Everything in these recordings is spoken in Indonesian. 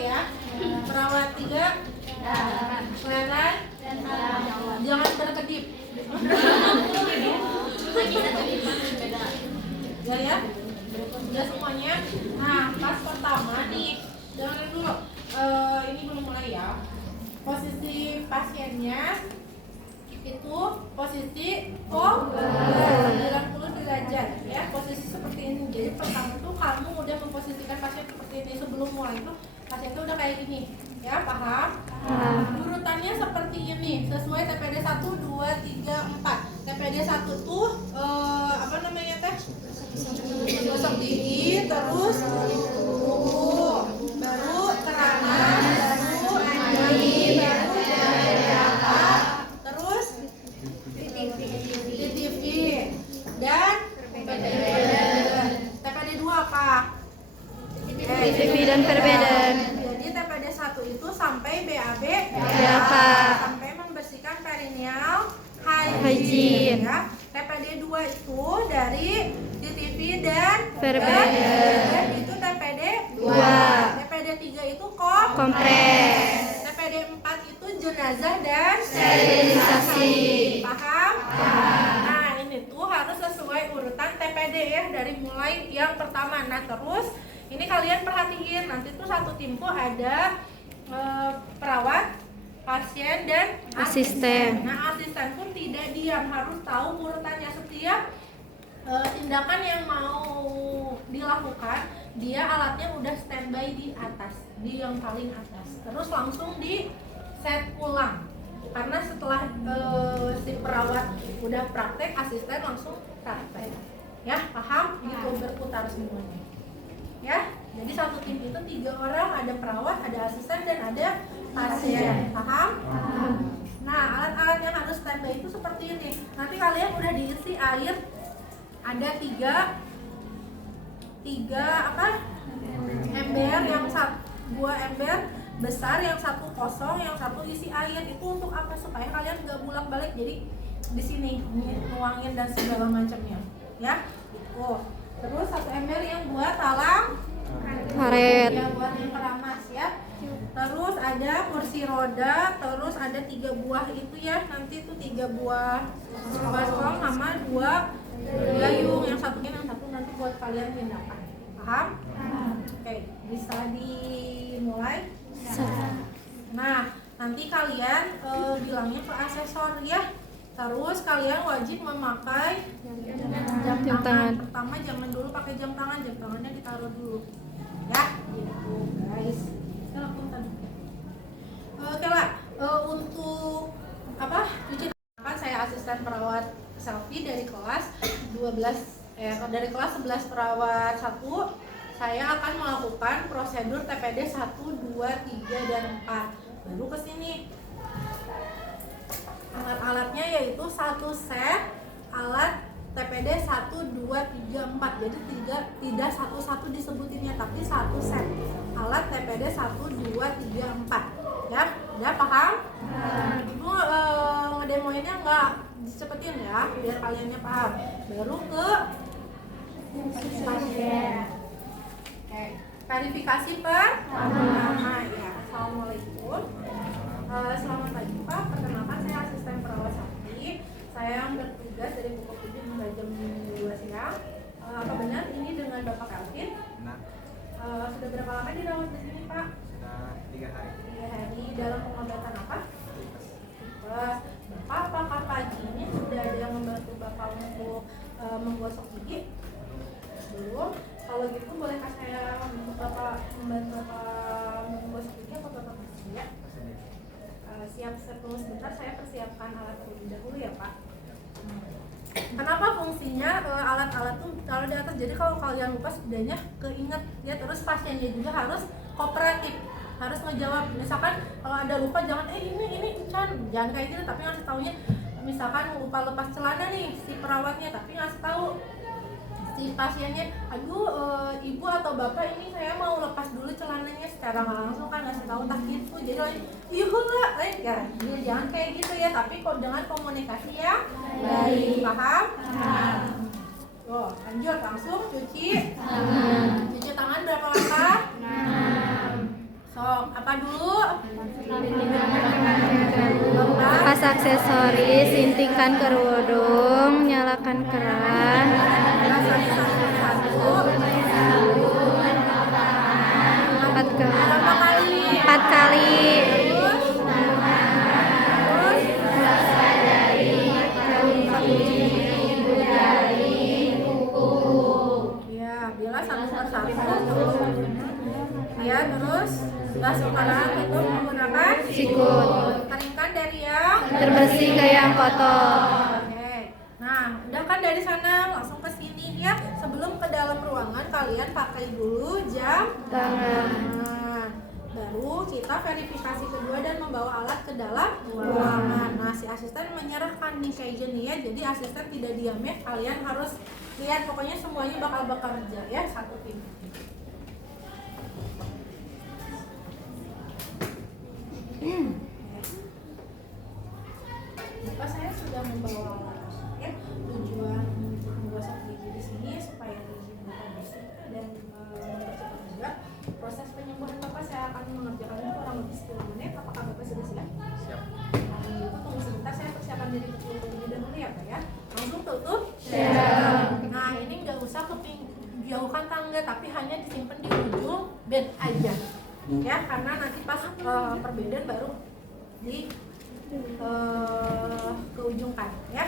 ya. Perawat 3. Kelihatan? Jangan berkedip. Ya. Udah semuanya. Nah, pas pertama nih, jangan dulu. Ini belum mulai ya. Posisi pasiennya itu posisi 90 derajat ya, posisi seperti ini. Jadi pertama tuh kamu udah memposisikan pasien seperti ini. Sebelum mulai itu pasien tuh udah kayak gini ya, paham? Urutannya seperti ini sesuai TPD 1, 2, 3, 4. TPD 1 tuh apa namanya teh? Gosok gigi, terus baru teranas, baru mandi, baru terus TTV dan TPD 2 apa? TTV dan perbedaan. Jadi TPD 1 itu sampai BAB Berapa? sampai membersihkan perineal Hygiene. ya. TPD 2 itu dari TTV dan Perbedaan. itu TPD 2. TPD 3 itu Kompres. TPD 4 itu jenazah dan Sterilisasi. Paham? Nah, ini tuh harus sesuai urutan TPD ya, dari mulai yang pertama. Nah, terus ini kalian perhatiin, nanti tuh satu tim tuh ada perawat, pasien, dan Asisten. Nah, asisten pun tidak diam, harus tahu urutannya. Setiap tindakan yang mau dilakukan, dia alatnya udah standby di atas, di yang paling atas. Terus langsung di set ulang. Karena setelah si perawat udah praktek, asisten langsung praktek. Ya, paham? Gitu berputar semuanya. Ya, jadi satu tim itu 3 orang, ada perawat, ada asisten, dan ada pasien. Paham? Nah, alat-alat yang harus standby itu seperti ini. Nanti kalian udah diisi air, ada 3 ember, yang buah ember besar, yang satu kosong, yang satu isi air. Itu untuk apa? Supaya kalian nggak bolak-balik. Jadi di sini nuangin dan segala macamnya, ya. Gitu. Terus satu ember yang buat talang Karet. ya, buat yang keramas ya. Terus ada kursi roda, terus ada 3 buah itu ya, nanti itu 3 buah baskom sama 2 gayung, yang satunya yang satu nanti buat kalian tindakan. Paham? Oke, bisa dimulai. Nah, nanti kalian bilangnya ke asesor ya. Terus kalian wajib memakai jam tangan. Pertama jangan dulu pakai jam tangan tangannya ditaruh dulu. Ya, gitu guys. Oke lah, untuk apa? Cuci tangan, saya asisten perawat Selfie dari kelas 12 dari kelas 11 perawat 1. Saya akan melakukan prosedur TPD 1, 2, 3, dan 4. Baru ke sini. Alat-alatnya yaitu 1 set alat TPD 1, 2, 3, 4. Jadi tidak satu-satu disebutinnya, tapi 1 set alat TPD 1, 2, 3, 4. Ya, udah paham? Ibu ngedemoinnya nggak dicepetin ya, biar kaliannya paham. Baru ke pasien. Oke, verifikasi pertama ya. Assalamualaikum. Selamat pagi Pak, perkenalkan saya asisten perawat Sakti. Saya yang bertugas dari pukul 7 hingga jam 2 siang. Apa benar ini dengan Bapak Calvin? Nah, Sudah berapa lama dirawat di sini Pak? sudah 3 hari. 3 hari. Dalam pengobatan apa? Tipes. Bapak, apakah pagi ini sudah ada yang membantu Bapak untuk menggosok gigi? Belum. Kalau gitu bolehkah saya membantu Bapak menggosok gigi atau Bapak bersih ya? Siap tunggu sebentar, saya persiapkan alat terlebih dahulu ya Pak. Kenapa fungsinya alat-alat tuh taruh di atas? Jadi kalau kalian lupa setidaknya keinget ya. Terus pasiennya juga harus kooperatif, harus ngejawab. Misalkan kalau ada lupa jangan ini jangan kayak gitu, tapi ngasih taunya. Misalkan lupa lepas celana nih si perawatnya, tapi ngasih tahu si pasiennya, aduh ibu atau bapak ini saya mau lepas dulu celananya, secara nggak langsung kan ngasih tahu tak gitu. Jadi lain lah ya, jangan kayak gitu ya, tapi kok dengan komunikasi yang baik. Paham? Tuh, lanjut langsung cuci tangan berapa langkah? So Apa dulu? Lepas aksesoris, sintingkan kerudung, nyalakan keran. Empat kali. Empat kali. Ya, bilas satu persatu. Ya, terus basuh keran itu menggunakan Sikut. keringkan dari yang Terbersih ke yang kotor. Oke. Nah, udah kan dari sana langsung ke sini ya. Sebelum ke dalam ruangan kalian pakai dulu jam Tangan. tangan. Baru kita verifikasi kedua dan membawa alat ke dalam ruangan. Nah, si asisten menyerahkan nih kayak gini ya. Jadi asisten tidak diam ya. Kalian harus lihat pokoknya semuanya bakal bekerja ya satu tim. Bapak saya sudah membawa alat ya. Tujuan untuk menggosok gigi di sini supaya gigi Bapak bersih dan mempercepat juga proses penyembuhan Bapak. Saya akan mengerjakannya kurang lebih 10 menit. Apakah Bapak sudah siap? Siap. Nah, Bapak tunggu sebentar, saya persiapan diri terlebih dahulu ya Pak ya. Langsung tutup. Nah, ini nggak usah jauhkan tangga, tapi hanya disimpan di ujung bed aja ya, karena nanti pas perbedaan baru di keujungkan ya.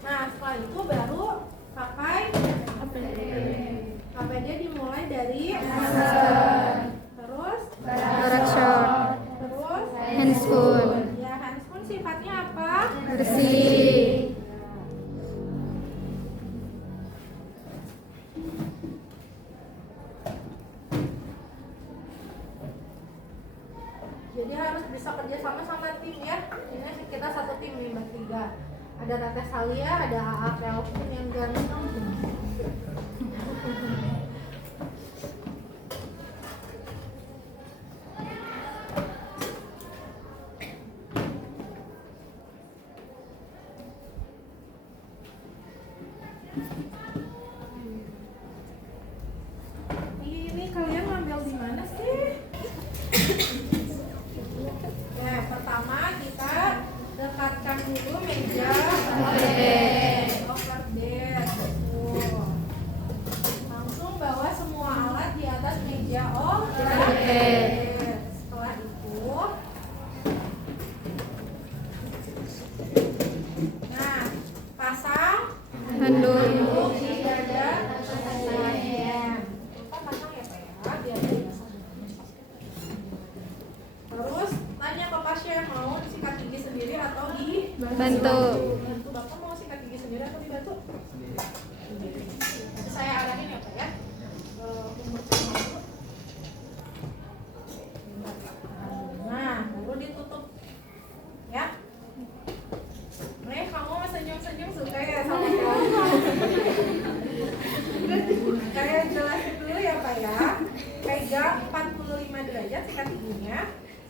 Nah, setelah itu baru pakai APD dimulai dari terus Barak short. terus Handscoon. ya. Handscoon sifatnya apa? Bersih. Jadi harus bisa kerja sama tim ya. Ini kita satu tim nih bertiga. Ada Tete Salia, ada AA Kelvin yang ganteng. Ini kalian ngambil di mana sih? Nah, pertama kita dekatkan dulu meja overbed. Tuh. Langsung bawa semua alat di atas meja overbed. Setelah itu, nah pasang Handuk. di dada pasien. Lupa pasang ya Pak ya, biar dia pasang. Terus tanya ke pasien mau sikat gigi sendiri atau Bantu. Bantu. Bapak mau sikat gigi sendiri atau dibantu? Sendiri. Nanti saya arahin ya Pak ya. Umur sama dulu. Nah, baru ditutup ya. Kamu senyum-senyum suka ya sama kamu. Saya jelasin dulu ya Pak ya. Pegang 45 derajat sikat giginya.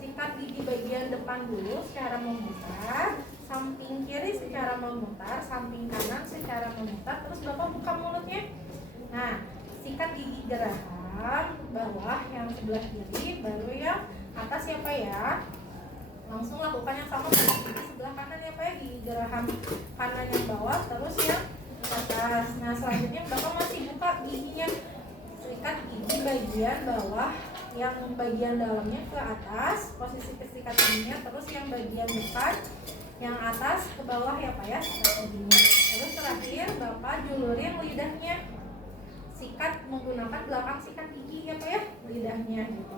Sikat gigi bagian depan dulu secara memutar, samping kiri secara memutar, samping kanan secara memutar. Terus Bapak buka mulutnya. Nah, sikat gigi geraham bawah yang sebelah kiri, baru yang atas ya Pak ya. Langsung lakukan yang sama pada gigi sebelah kanan ya Pak ya. Gigi geraham kanan yang bawah, terus yang atas. Nah, selanjutnya Bapak masih buka giginya. Sikat gigi bagian bawah yang bagian dalamnya ke atas, posisi kesikat giginya, terus yang bagian depan yang atas ke bawah ya Pak ya, sikat giginya. Terus terakhir Bapak julurin lidahnya. Sikat menggunakan belakang sikat gigi ya Pak ya, lidahnya gitu.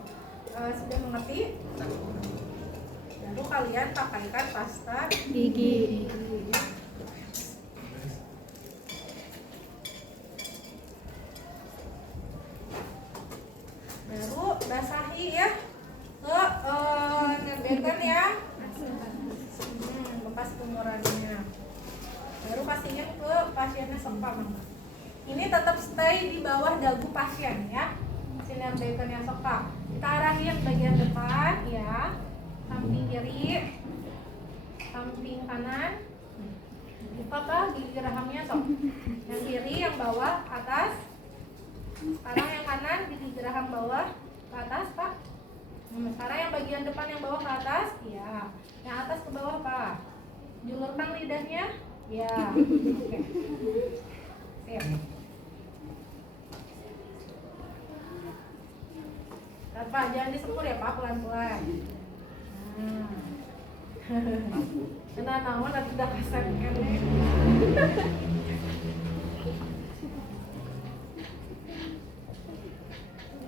Sudah mengerti? Lalu kalian pakaikan pasta Gigi. baru basahi ya ke ngebekan ya, bekas kumurannya. Baru pastiin ke pasiennya sempat. Ini tetap stay di bawah dagu pasien ya, sinar bacon yang sepak. Kita arahin bagian depan ya, samping kiri, samping kanan. Buka ke gigi gerahamnya sok. Yang kiri yang bawah atas. Sekarang yang kanan gigi geraham bawah ke atas Pak. Sekarang yang bagian depan yang bawah ke atas, ya. Yang atas ke bawah Pak. Julurkan lidahnya, ya. Oke. Sip. Pak, jangan disepur ya Pak, pelan-pelan. Nah. Kena naon nanti udah kasar kene.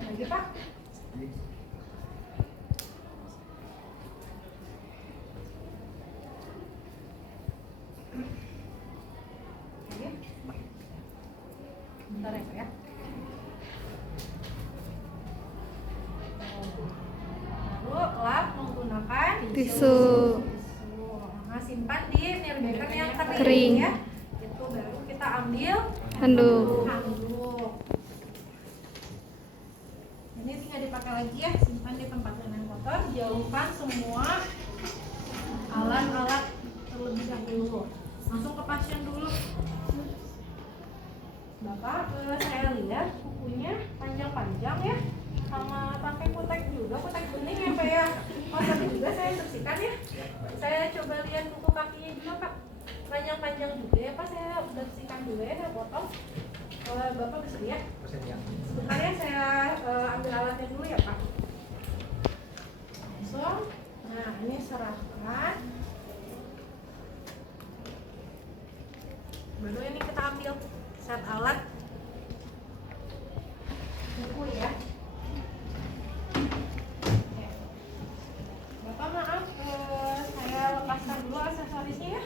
Lagi Pak. Oke. Bentar ya Pak ya. Lalu lap menggunakan Tisu. Nah, simpan di nirbekan yang kering, Kering. ya. Itu baru kita ambil Handuk. handuk. Ini tinggal dipakai lagi ya, simpan di tempat yang kotor, jauhkan semua alat-alat terlebih dahulu. Langsung ke pasien dulu. Bapak, saya lihat kukunya panjang-panjang ya, sama pakai kutek juga, kutek bening ya Pak ya. Oh tapi juga saya bersihkan ya. Saya coba lihat kuku kakinya juga Pak, panjang-panjang juga ya Pak. Saya bersihkan dulu ya, saya potong. Bapak bersedia? Sebentar ya, saya ambil alatnya dulu ya Pak. Langsung, nah ini serahkan. Baru ini kita ambil set alat kuku ya. Bapak maaf, saya lepaskan dulu aksesorisnya ya.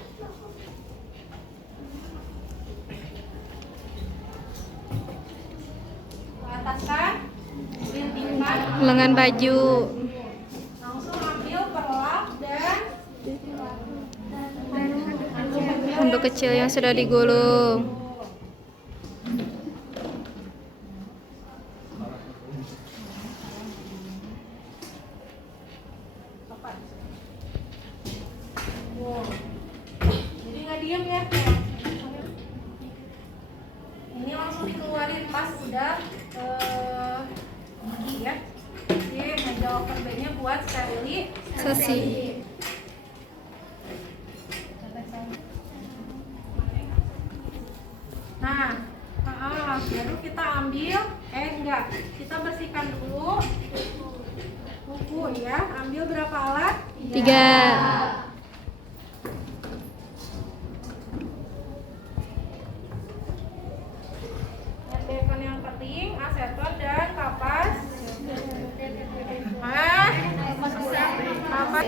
Ataskan, lintingkan Lengan baju. langsung ambil perlap dan Handuk kecil yang sudah digulung. Wow. Jadi nggak diem ya. Ini langsung dikeluarin pas udah gigi ya. Jadi meja overbandnya buat Sesi. Nah, baru kita ambil, enggak, kita bersihkan dulu kuku ya. Ambil berapa alat? 3. Nyetekkan yang kering, aseton dan kapas. Kapas.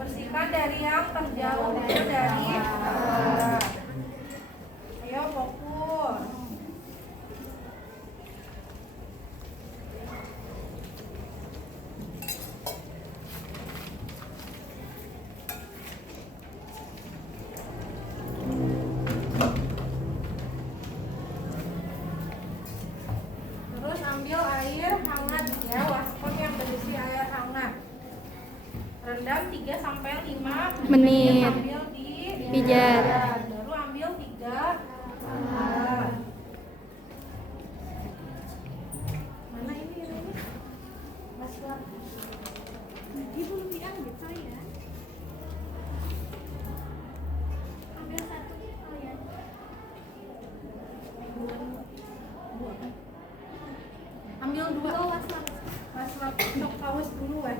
Bersihkan dari yang terjauh dulu dari ayo fokus. Terus ambil air hangat ya, wastafel yang berisi air hangat. Rendam 3-5 Menit. Ambil di Pijat. Baru ambil 3 alat. Mana ini? Mas Wak. Ibu lebih ambil saya. Ambil 1 kalian. Ambil 2 waslap sok kawas dulu ya.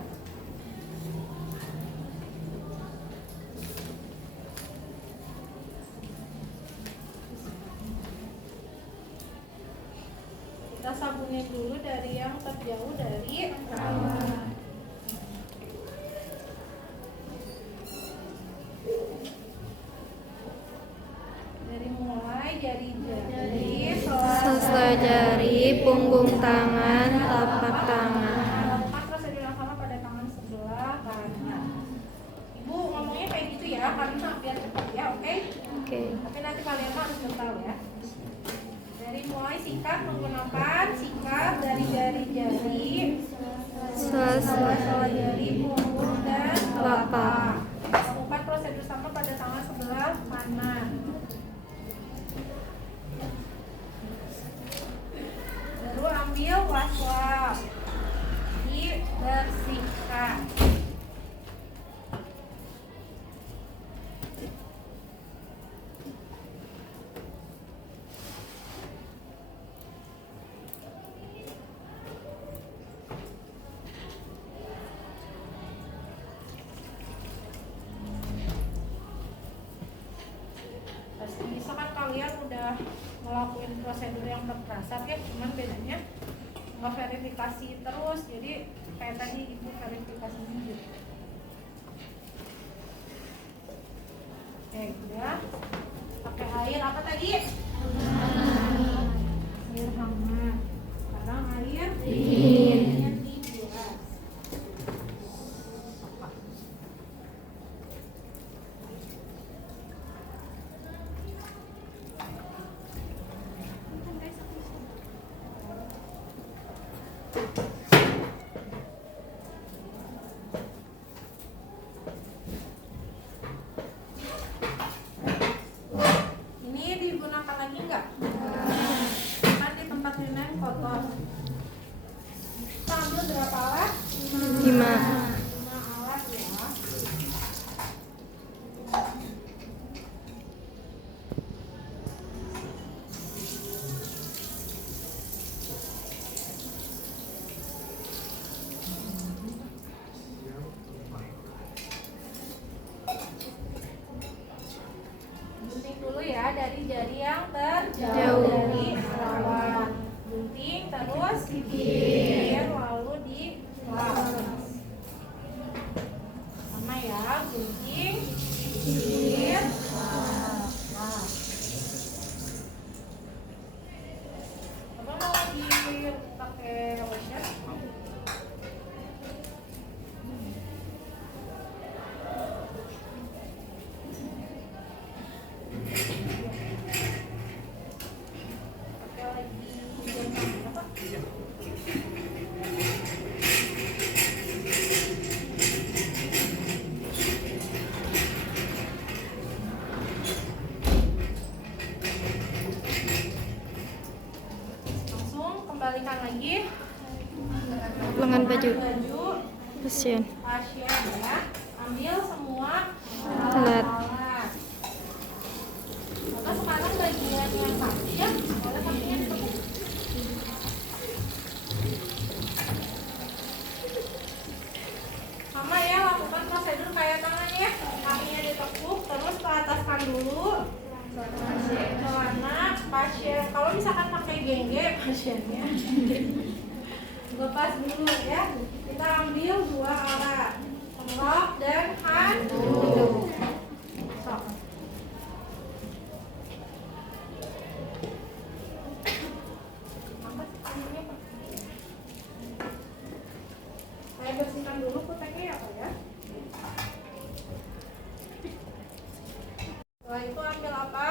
Kita sabunin dulu dari yang terjauh dari dari mulai jari-jari Selesai jari, punggung tangan, telapak tangan. lakukan prosedur yang sama pada tangan sebelah kanan. Ibu ngomongnya kayak gitu ya, karena biar cepat ya, oke? Oke. Tapi nanti kalian harus mental ya. Dari mulai sikat menggunakan sikat dari jari-jari, Selesai. jari, punggung dan Telapak. Lakukan prosedur sama pada tangan sebelah kanan. Baru ambil wastafel, dibersihkan. Pasti bisa kan kalian udah ngelakuin prosedur yang terprasat ya, cuman bedanya nggak verifikasi terus, jadi kayak tadi ibu verifikasinya gitu. Oke, udah pakai air apa tadi? Air hangat. Sekarang air dingin di gelas. Ini digunakan lagi enggak? Kan di tempat Rina yang kotor. Kita ambil berapa alat? 5. 5 alat ya. Gunting dulu ya dari jari yang terjauh dari lawan. Gunting terus bibir lalu dilas. Sama ya, gunting bibir las. Apa mau dipakai lotion? Pakai lagi jam apa? Langsung kembalikan lagi Lengan baju baju pasien. pasien ya. Ambil semua Alat. alat. Maka sekarang bagian yang kaki ya, boleh kakinya ditekuk. Sama ya, lakukan prosedur kayak tangannya. Kakinya ditekuk, terus ke ataskan dulu celana pasien. Kalau misalkan pakai gengge pasiennya lepas dulu ya. Kita ambil 2 alat, pelok dan handuk. Sok. Angkat tangannya, Pak. Saya bersihkan dulu kuteknya ya Pak ya. Setelah itu ambil apa?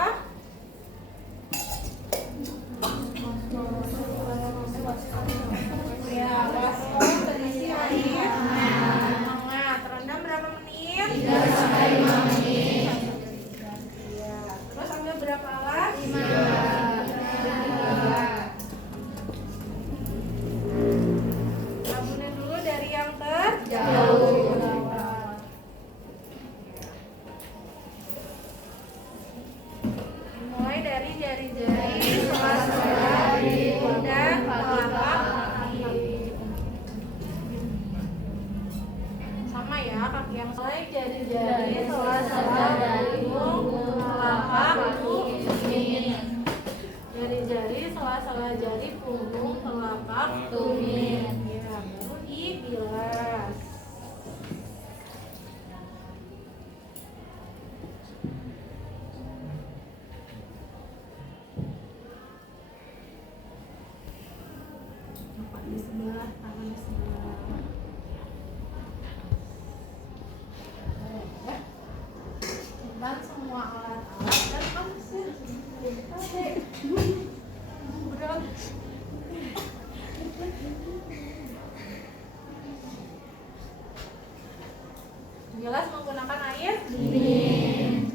Ya, wastafel berisi air hangat. Rendam berapa menit? 3-5 menit. Ya, terus ambil berapa alat? 5. Sabunin dulu dari yang terjauh. Mulai dari jari-jari, sela-sela, dan telapak kaki. Sama ya, kaki yang mulai jari-jari, sela-sela, punggung, telapak tumit. Jari-jari, sela-sela jari, punggung, telapak tumit. Ya, baru dibilas. Di sebelah, tangan di sebelah. Dan semua alat-alat dan mesin. Berat. Jelas menggunakan air dingin.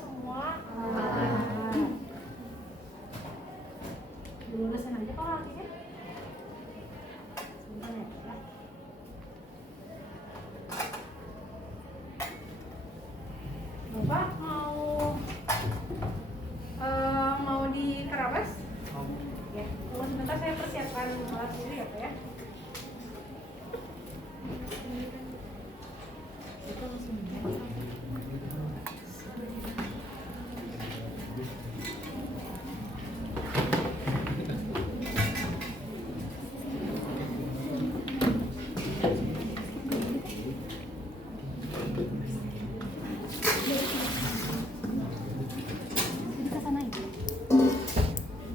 semua alat. Dilurusin aja kok kakinya. Sebentar ya. Bapak mau di keramas? Ya, tunggu sebentar saya persiapkan alat dulu ya Pak ya.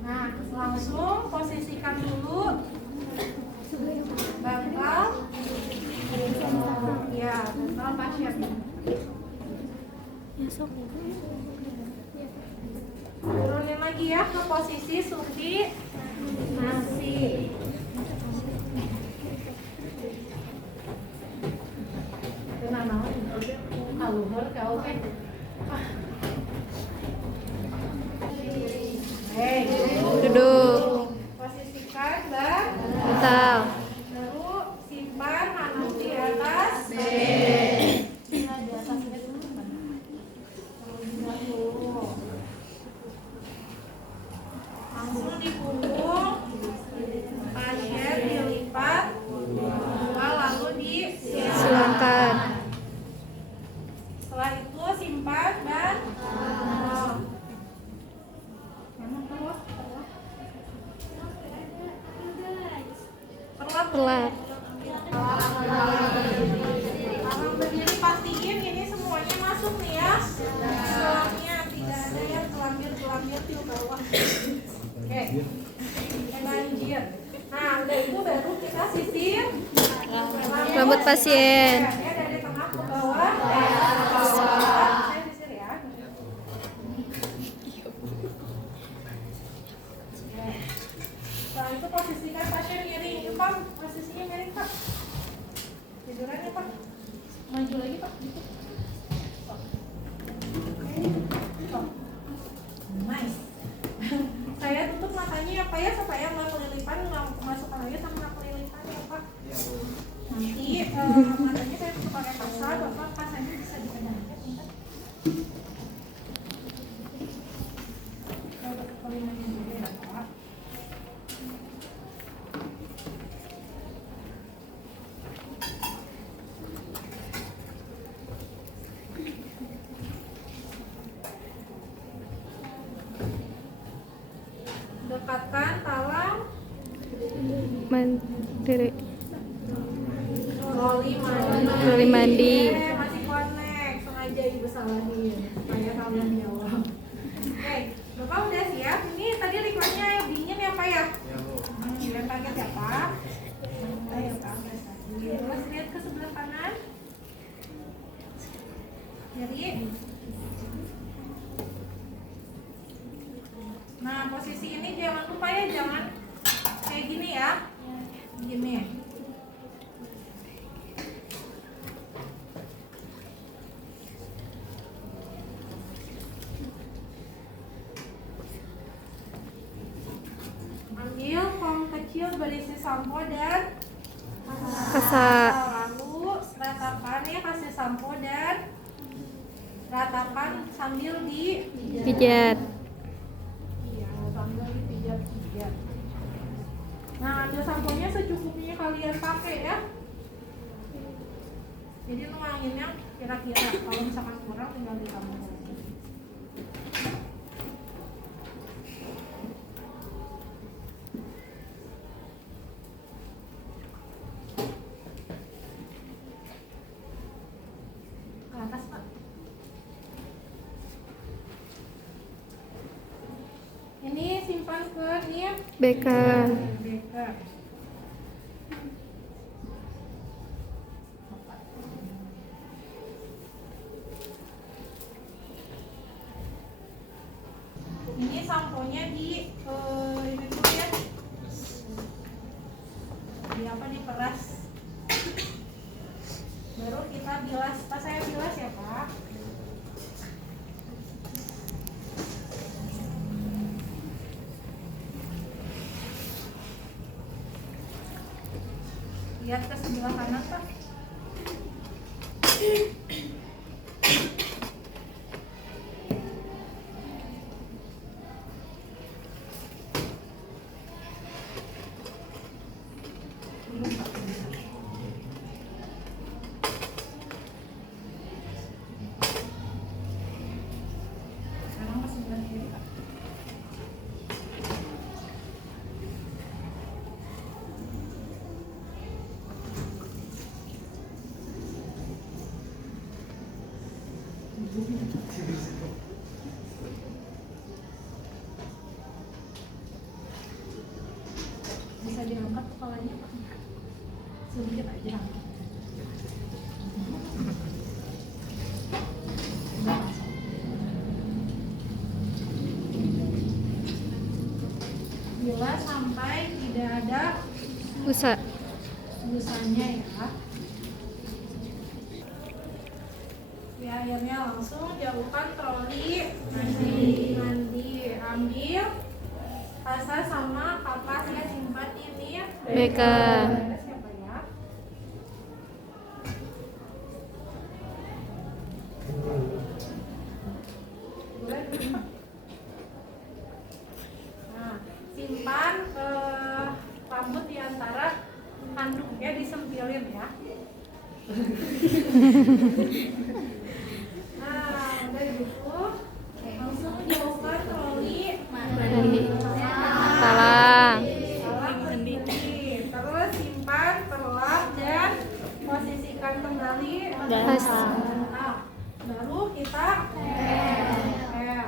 Nah, langsung posisikan dulu bantal. Ya, bantal pasien. Turunin lagi ya ke posisi Sufi nasi. Kenapa? Aluhur kau kan? Duduk. Posisikan Bantal. baru simpan tangan di atas di atas dulu. Langsung di punggung pasien dilipat dua lalu Silakan. setelah itu simpan dan Pelat. Abang berdiri pastiin ini semuanya masuk nih ya. Selangnya tidak ada yang kelambir di bawah. Oke. Banjir. Nah, udah itu baru kita sisir Rambut pasien. Ya, dari tengah ke bawah. Saya sisir ya. Setelah itu posisikan pasien miring. Yuk, Pak, posisinya miring, Pak. Tiduran ya, Pak. Maju lagi, Pak. Oh. Nice. Saya tutup matanya ya, Pak ya, supaya nggak kelilipan, nggak masukkan lagi sama nggak kelilipan ya, Pak. Nanti matanya saya tutup pakai kasa, Bapak kasanya bisa dipegangin ya, bentar. Saya tutup kelilipanya dulu ya, Pak. Dekatkan talang Mandiri. Roli mandi. Masih connect, sengaja ibu salahin supaya kalian jawab. Oke, Bapak udah siap. Ini tadi liquidnya dingin ya Pak ya? Jangan kaget ya Pak. Ayo Pak, terus lihat ke sebelah kanan. Jadi, nah posisi ini jangan lupa ya, jangan kayak gini ya. Gini. Ambil foam kecil berisi sampo dan Kasa. lalu ratakan ya, kasih sampo dan ratakan sambil Pijat. iya, sambil dipijat-pijat. Nah, ambil samponya secukupnya kalian pakai ya. Jadi nuanginnya kira-kira, kalau misalkan kurang tinggal ditambah lagi. Ke atas Pak. Ini simpan ke nip Beker. beker. Ini samponya di ini dulu ya. Di apa, diperas. Baru kita bilas. Pas saya bilas ya Pak. Lihat ke sebelah kanan Pak. Sekarang ke sebelah kiri Pak. Bisa diangkat kepalanya Pak. Sedikit aja. Bila sampai tidak ada Busa. busanya ya. Ya, akhirnya langsung jauhkan troli mandi, ambil pasa sama kapas ya, simpan ini BK. siapa ya? Boleh, Pak? Nah, simpan rambut di antara handuknya, disempilin ya. Nah, udah gitu langsung jauhkan troli Mandi. Salah. salah mandi. Terus simpan, perlap dan posisikan kembali. Das. Nah, baru kita tempel.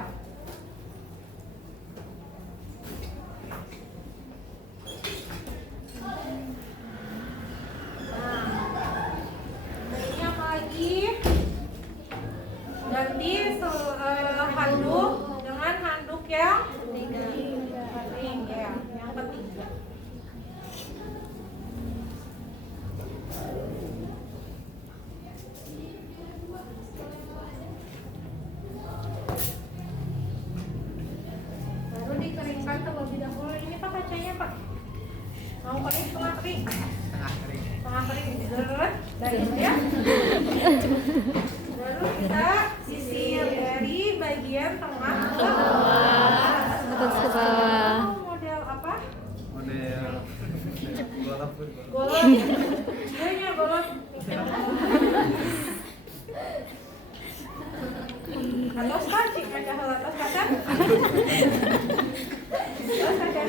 Ini apa lagi? Ganti handuk dengan handuk yang kering ya, yang ketiga. Baru dikeringkan terlebih dahulu. Ini Pak kacanya Pak. Mau kering setengah kering? Setengah kering. Dan itu ya. Baru kita sisir dari bagian tengah ke Atas ke bawah. Mau model apa? Model golok. Golok. Iya ya golok. Atos kancing aja hal atas kaca. Atas kaca.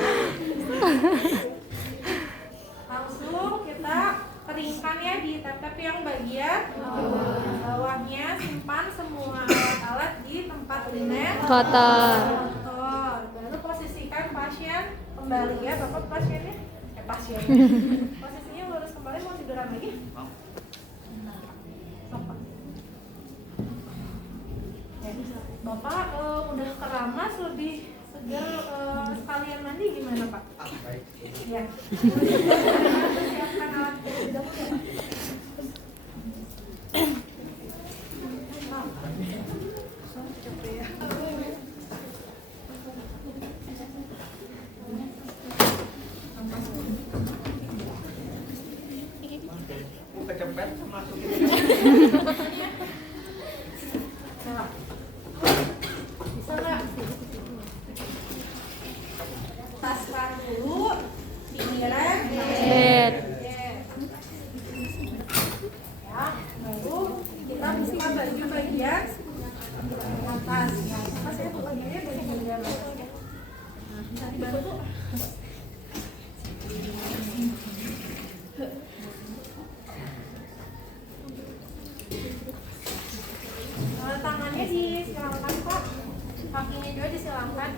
Langsung kita keringkan ya di tapi yang bagian bawahnya. Simpan semua alat-alat di tempat linen Kotor. kotor. Baru posisikan pasien kembali ya. Bapak pasiennya pasien posisinya lurus kembali. Mau tiduran lagi? Sok, Pak. Bapak udah keramas, lebih segar, sekalian mandi gimana Pak? Baik. Ya. Siapkan alat terlebih dahulu ya Pak. Kecepet masukin. Nah, bisa nggak? Taskan dulu pinggiran Bed. ya, baru kita buka baju bagian atas. Nah, apa saya bagiannya dari bagian atas ya? Nah, bisa dibantu. Tangannya disilangkan Pak, kakinya juga disilangkan.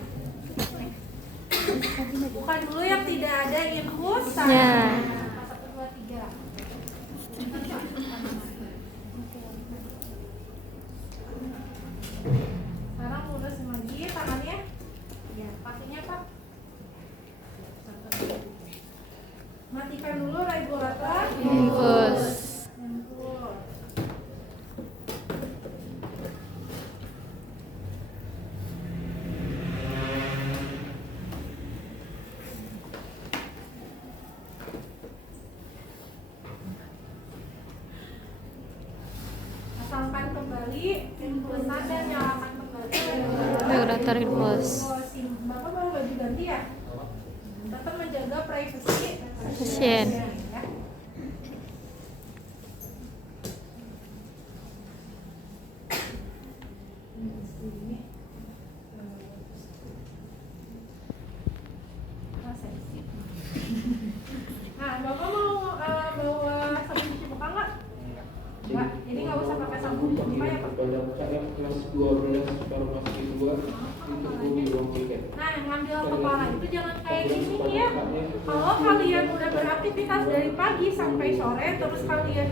Bukan dulu yang tidak ada infus. Ya. 1, 2, 3. Sekarang lurus lagi tangannya. Ya, kakinya Pak. Matikan dulu regulator. Infus. Infus. kembali infusan dan nyalakan kembali Regulator infus. Bapak baru baju ganti ya? Tetap menjaga privasi Pasien. ya. Nah, Bapak mau bawa sabun cuci muka nggak? Nggak, jadi nggak usah pakai sabun cuci muka ya Pak? Kepada KM kelas 12 Farmasi 2 ditunggu di ruang tiket. Nah, yang ngambil kepala itu jangan kayak gini ya. Kalau kalian udah beraktivitas dari pagi sampai sore, terus kalian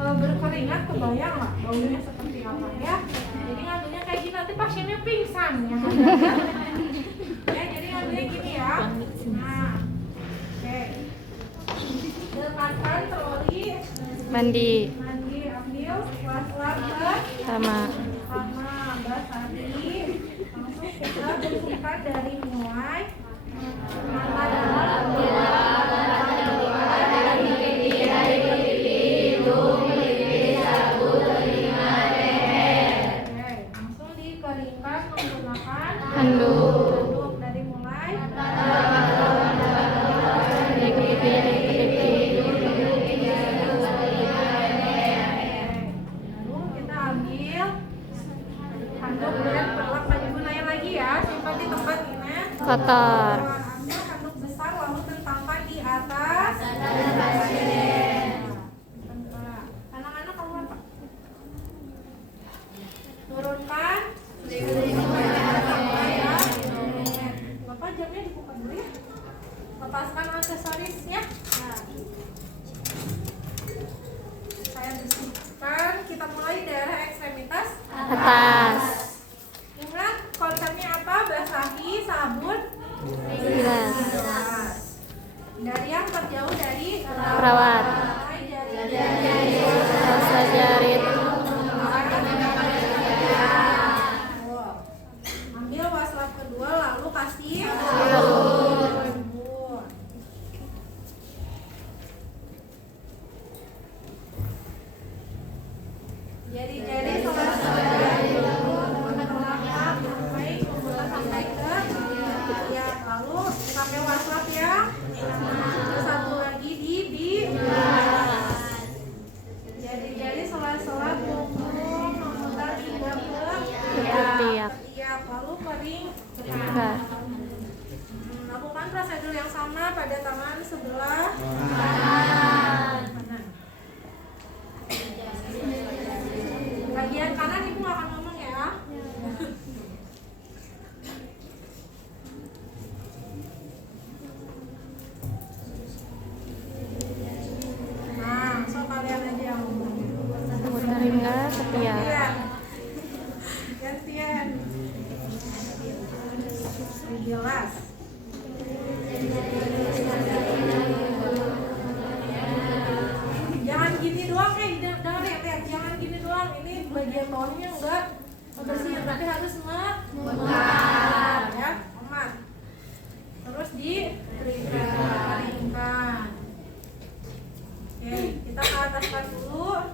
berkeringat, kebayang nggak baunya seperti apa ya? Jadi ngambilnya kayak gini, nanti pasiennya pingsan ya. Ya, jadi ngambilnya gini ya. Nah, oke. Dekatkan troli, Mandi mandi, ambil, was-was sama basahi, langsung kita bersihkan dari mulai mata dalam, langsung dikeringkan menggunakan handuk dari mulai lalu kita ambil handuk dan perlak baju gunanya lagi ya, simpan di tempat ini. kotor. Ambil handuk besar lalu tentangkan di atas. Anak-anak keluar Pak. Turunkan. Ya. Bapak jamnya dibuka dulu ya. Lepaskan aksesorisnya. Nah. Saya bersihkan. Kita mulai daerah ekstremitas Atas. Ingat konsepnya apa? Basahi, sabun, Bilas. dari yang terjauh dari Perawat. mulai dari Rasa jarit. ambil waslap kedua lalu kasih sabun. Jadi selesai mengelap sampai membuka sampai ke ya, lalu pakai waslap ya. Terus satu lagi di jadi sela-sela punggung memutar hingga ke Ketiak. ketiak, lalu kering. Enggak. Lakukan prosedur yang sama pada tangan sebelah kanan. Bagian kanan ibu nggak akan ngomong ya. Nah, so kalian aja yang ngomong. Putar hingga ketiak. Gantian. Gantian. Jelas. Jangan gini doang, jangan lihat, jangan gini doang. Ini bagian bawahnya enggak bersihin, tapi harus memat, ya, memat. Terus dikeringkan. Oke, kita ke ataskan dulu.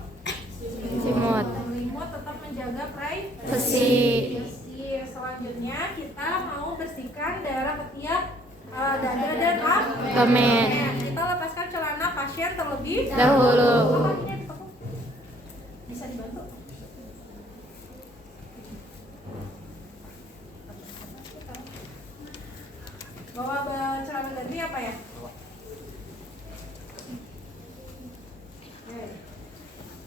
Simut. Selimut tetap menjaga privasi. Besi. Selanjutnya kita mau bersihkan daerah ketiak, dada dan Abdomen. Kita lepaskan celana pasien terlebih Dahulu. Kakinya ditekuk. Bisa dibantu? Bawa celana ganti apa ya? Oke.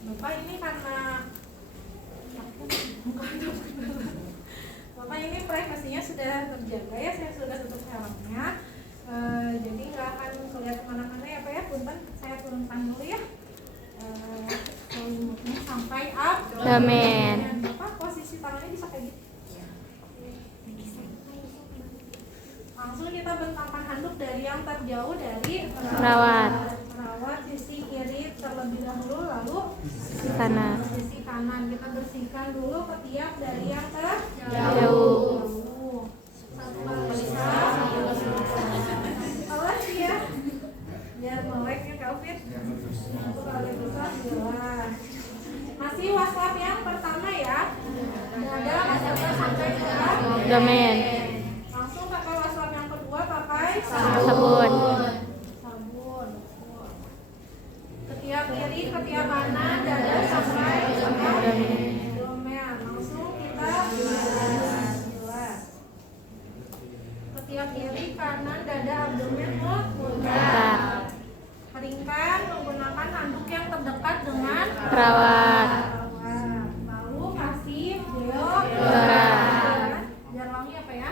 Bapak ini karena Bapak ini privasinya sudah terjaga ya, saya sudah tutup helmnya. Jadi nggak akan kelihatan kemana-mana ya Pak ya. Punten, saya turunkan dulu ya selimutnya sampai Abdomen. Dan Bapak posisi tangannya bisa kayak gitu. Langsung kita bentangkan handuk dari yang terjauh dari Perawat. Perawat sisi kiri terlebih dahulu, lalu Kanan. sisi kanan. Kita bersihkan dulu ketiak dari yang Jauh. Satu kali awas ya, biar melek ya Calvin. Satu kali besar jelas. Masih waslap yang pertama ya. abdomen. Langsung pakai wastafel yang kedua, pakai Sabun. Sabun. Ketiak kiri, ketiak kanan, dada sampai abdomen. Langsung kita bilas. Ketiak kiri, kanan, dada, abdomen, muka. Keringkan menggunakan handuk yang terdekat dengan Perawat. Lalu kasih Deodoran. biar wangi apa ya?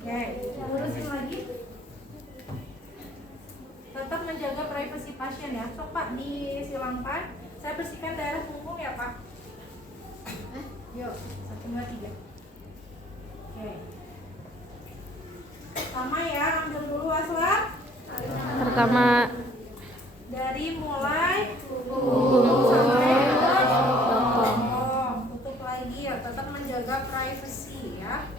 Oke, lurusin lagi. Tetap menjaga privasi pasien ya. Sok Pak disilangkan. Saya bersihkan daerah punggung ya Pak. Yuk, 1, 2, 3. Oke. Sama ya, ambil dulu wastafel. Pertama Dari mulai punggung sampai ke bokong. tutup lagi ya, tetap menjaga privasi ya.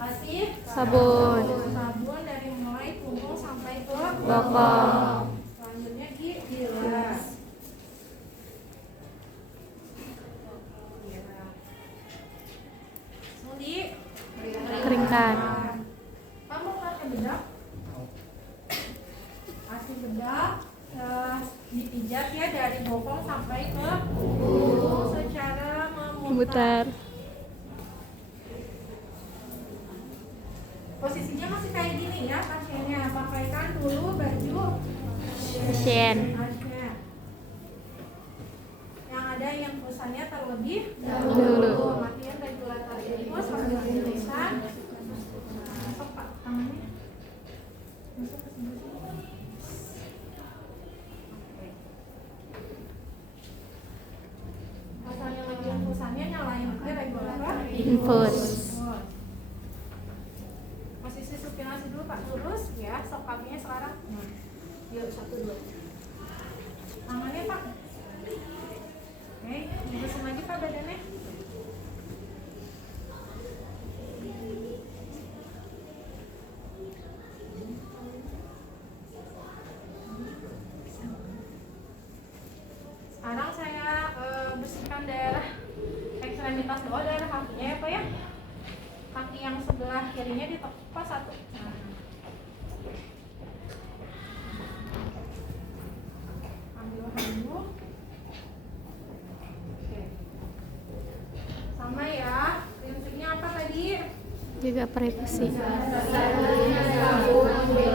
Kasih Sabun. sabun dari mulai punggung sampai ke Bokong. Selanjutnya dibilas. Langsung Keringkan. Kamu pakai bedak? Kasih bedak, dipijat ya dari bokong sampai ke punggung secara memutar. Memutar. Posisinya masih kayak gini ya pasiennya. Pakaikan dulu baju Pasien. pasien. Yang ada yang tulisannya terlebih Dulu. Matiin regulator infus sambil tulisan. Masuk Pak tangannya. Masuk ke sebelah sini. Oke. Asalnya lagi infusannya nyalain ke regulator Infus. Posisi supinasi dulu Pak, lurus ya, sok kakinya sekarang. Yuk, 1, 2. Tangannya Pak. Oke, lurusin lagi Pak badannya. Sekarang saya bersihkan daerah ekstremitas bawah, daerah kakinya ya Pak ya. Kaki yang sebelah kirinya ditekuk Pak 1. Ambil handuk. Oke. Sama ya. Prinsipnya apa tadi? Juga privasi. Oke.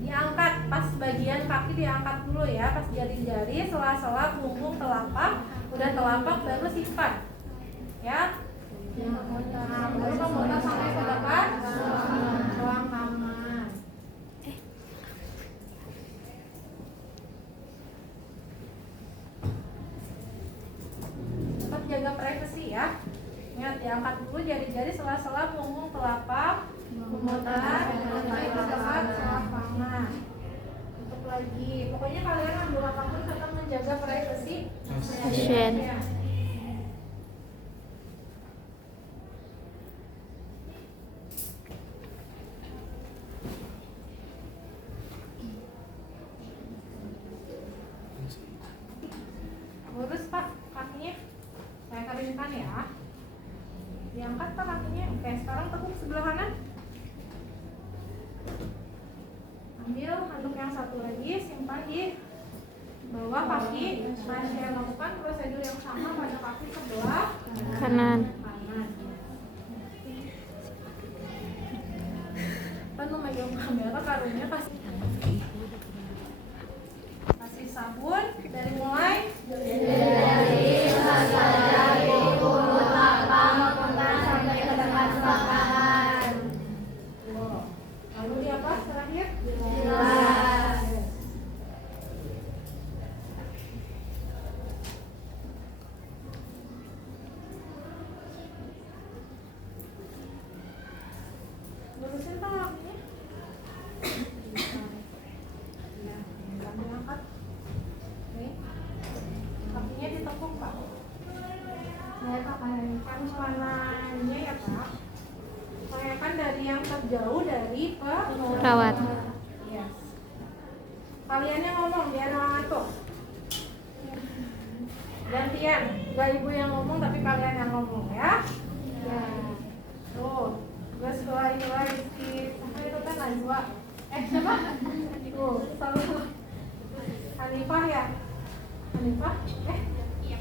Diangkat pas bagian kaki, diangkat dulu ya, pas jari-jari, sela-sela punggung, telapak, udah telapak baru simpan. Ya. Nah, baru memutar sampai ke depan. Ruang kamar. Tetap jaga privasi ya. Ingat, diangkat dulu jari-jari, sela-sela punggung, telapak, memutar sampai ke depan ruang kamar. Tutup lagi. Pokoknya kalian ambil apapun tetap menjaga privasi Pasien. ya. Lurus Pak kakinya. Saya keringkan ya. Diangkat Pak kakinya. Oke, sekarang tekuk sebelah kanan. Ambil handuk yang satu lagi, simpan di bawah kaki. Saya lakukan prosedur yang sama pada kaki sebelah Kanan. kanan. Kan memegang kamera karunya kasih sabun dari mulai sampai ke depan selangkangan. Lalu di apa terakhir? Bilas. Lurusin Pak kakinya. Ya, sambil angkat. Oke. Kakinya ditekuk Pak. Saya pakaikan celananya ya Pak. Pakaikan dari yang terjauh dari Perawat. Yes. Kaliannya ngomong biar nggak ngantuk. Gantian. Gak ibu yang ngomong tapi kalian yang ngomong ya. Ya. Tuh. Terus setelah ini lagi apa itu kan Najwa. Siapa? Tuh, salah. Hanifah ya. Hanifah? Iya.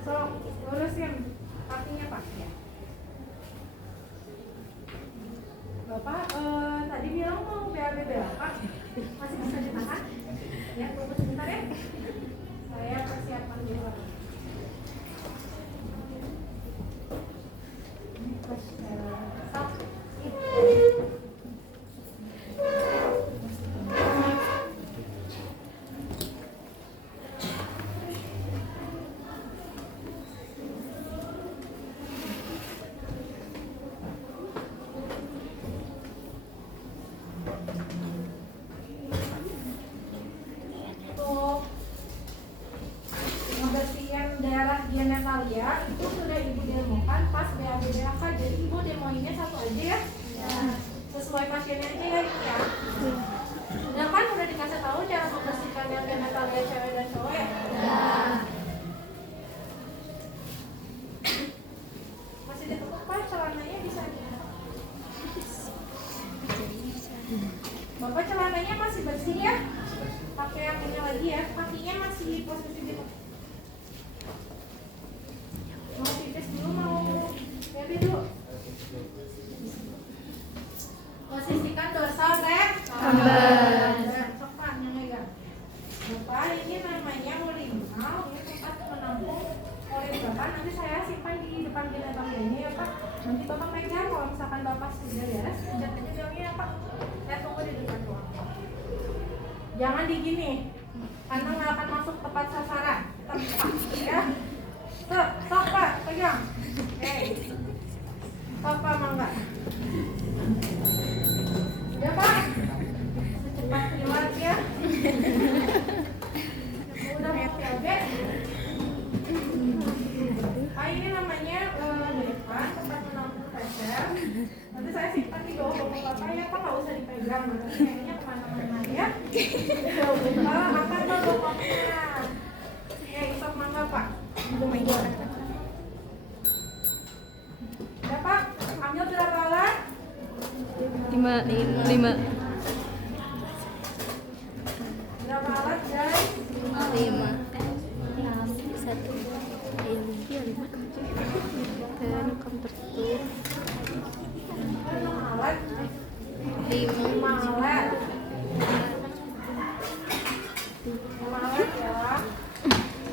So, lurusin kakinya Pak ya. Bapak tadi bilang mau BAB Pak. Masih bisa ditahan? Ya, tunggu sebentar ya. Saya persiapkan dulu. Genetalia itu sudah ibu demokan pas BAB-BAK, jadi ibu demoinnya satu aja ya. Sesuai pasiennya aja ya Ibu ya. Udah kan udah dikasih tahu cara membersihkan yang genetalia cewek dan cowok ya. Masih ditutup Pak, celananya bisa Bapak celananya masih bersih ya. Pakai yang ini lagi ya. Kakinya masih posisi gitu. Mau pipis dulu, mau BAB dulu. Posisikan dorsal Ambar. Cepat yang megang. Bapak ini namanya urinal, ini tempat menampung urin Bapak. Nanti saya simpan di depan binatang ini ya Pak. Nanti Bapak pegang kalau misalkan Bapak sudah beres, pencet aja bilangnya ya Pak. Saya tunggu di depan ruang. Jangan di gini, karena nggak akan masuk tepat sasaran. Tepat ya. Sok Pak, pegang. Sok Pak, mangga. Udah Pak, secepat kilat ya. Udah mau BAB. Ini namanya depan tempat menampung pasien. Nanti saya simpan di bawah bapak Bapak ya Pak, nggak usah dipegang. Nanti kayaknya kemana-mana ya. Buka, angkat dong bokapnya. Sok mangga Pak. Ya Pak, ambil berapa alat? 5. Berapa alat guys? 5. 1. Iya 5. Kan counter tuh. 6 alat. 5 alat. 5 alat ya.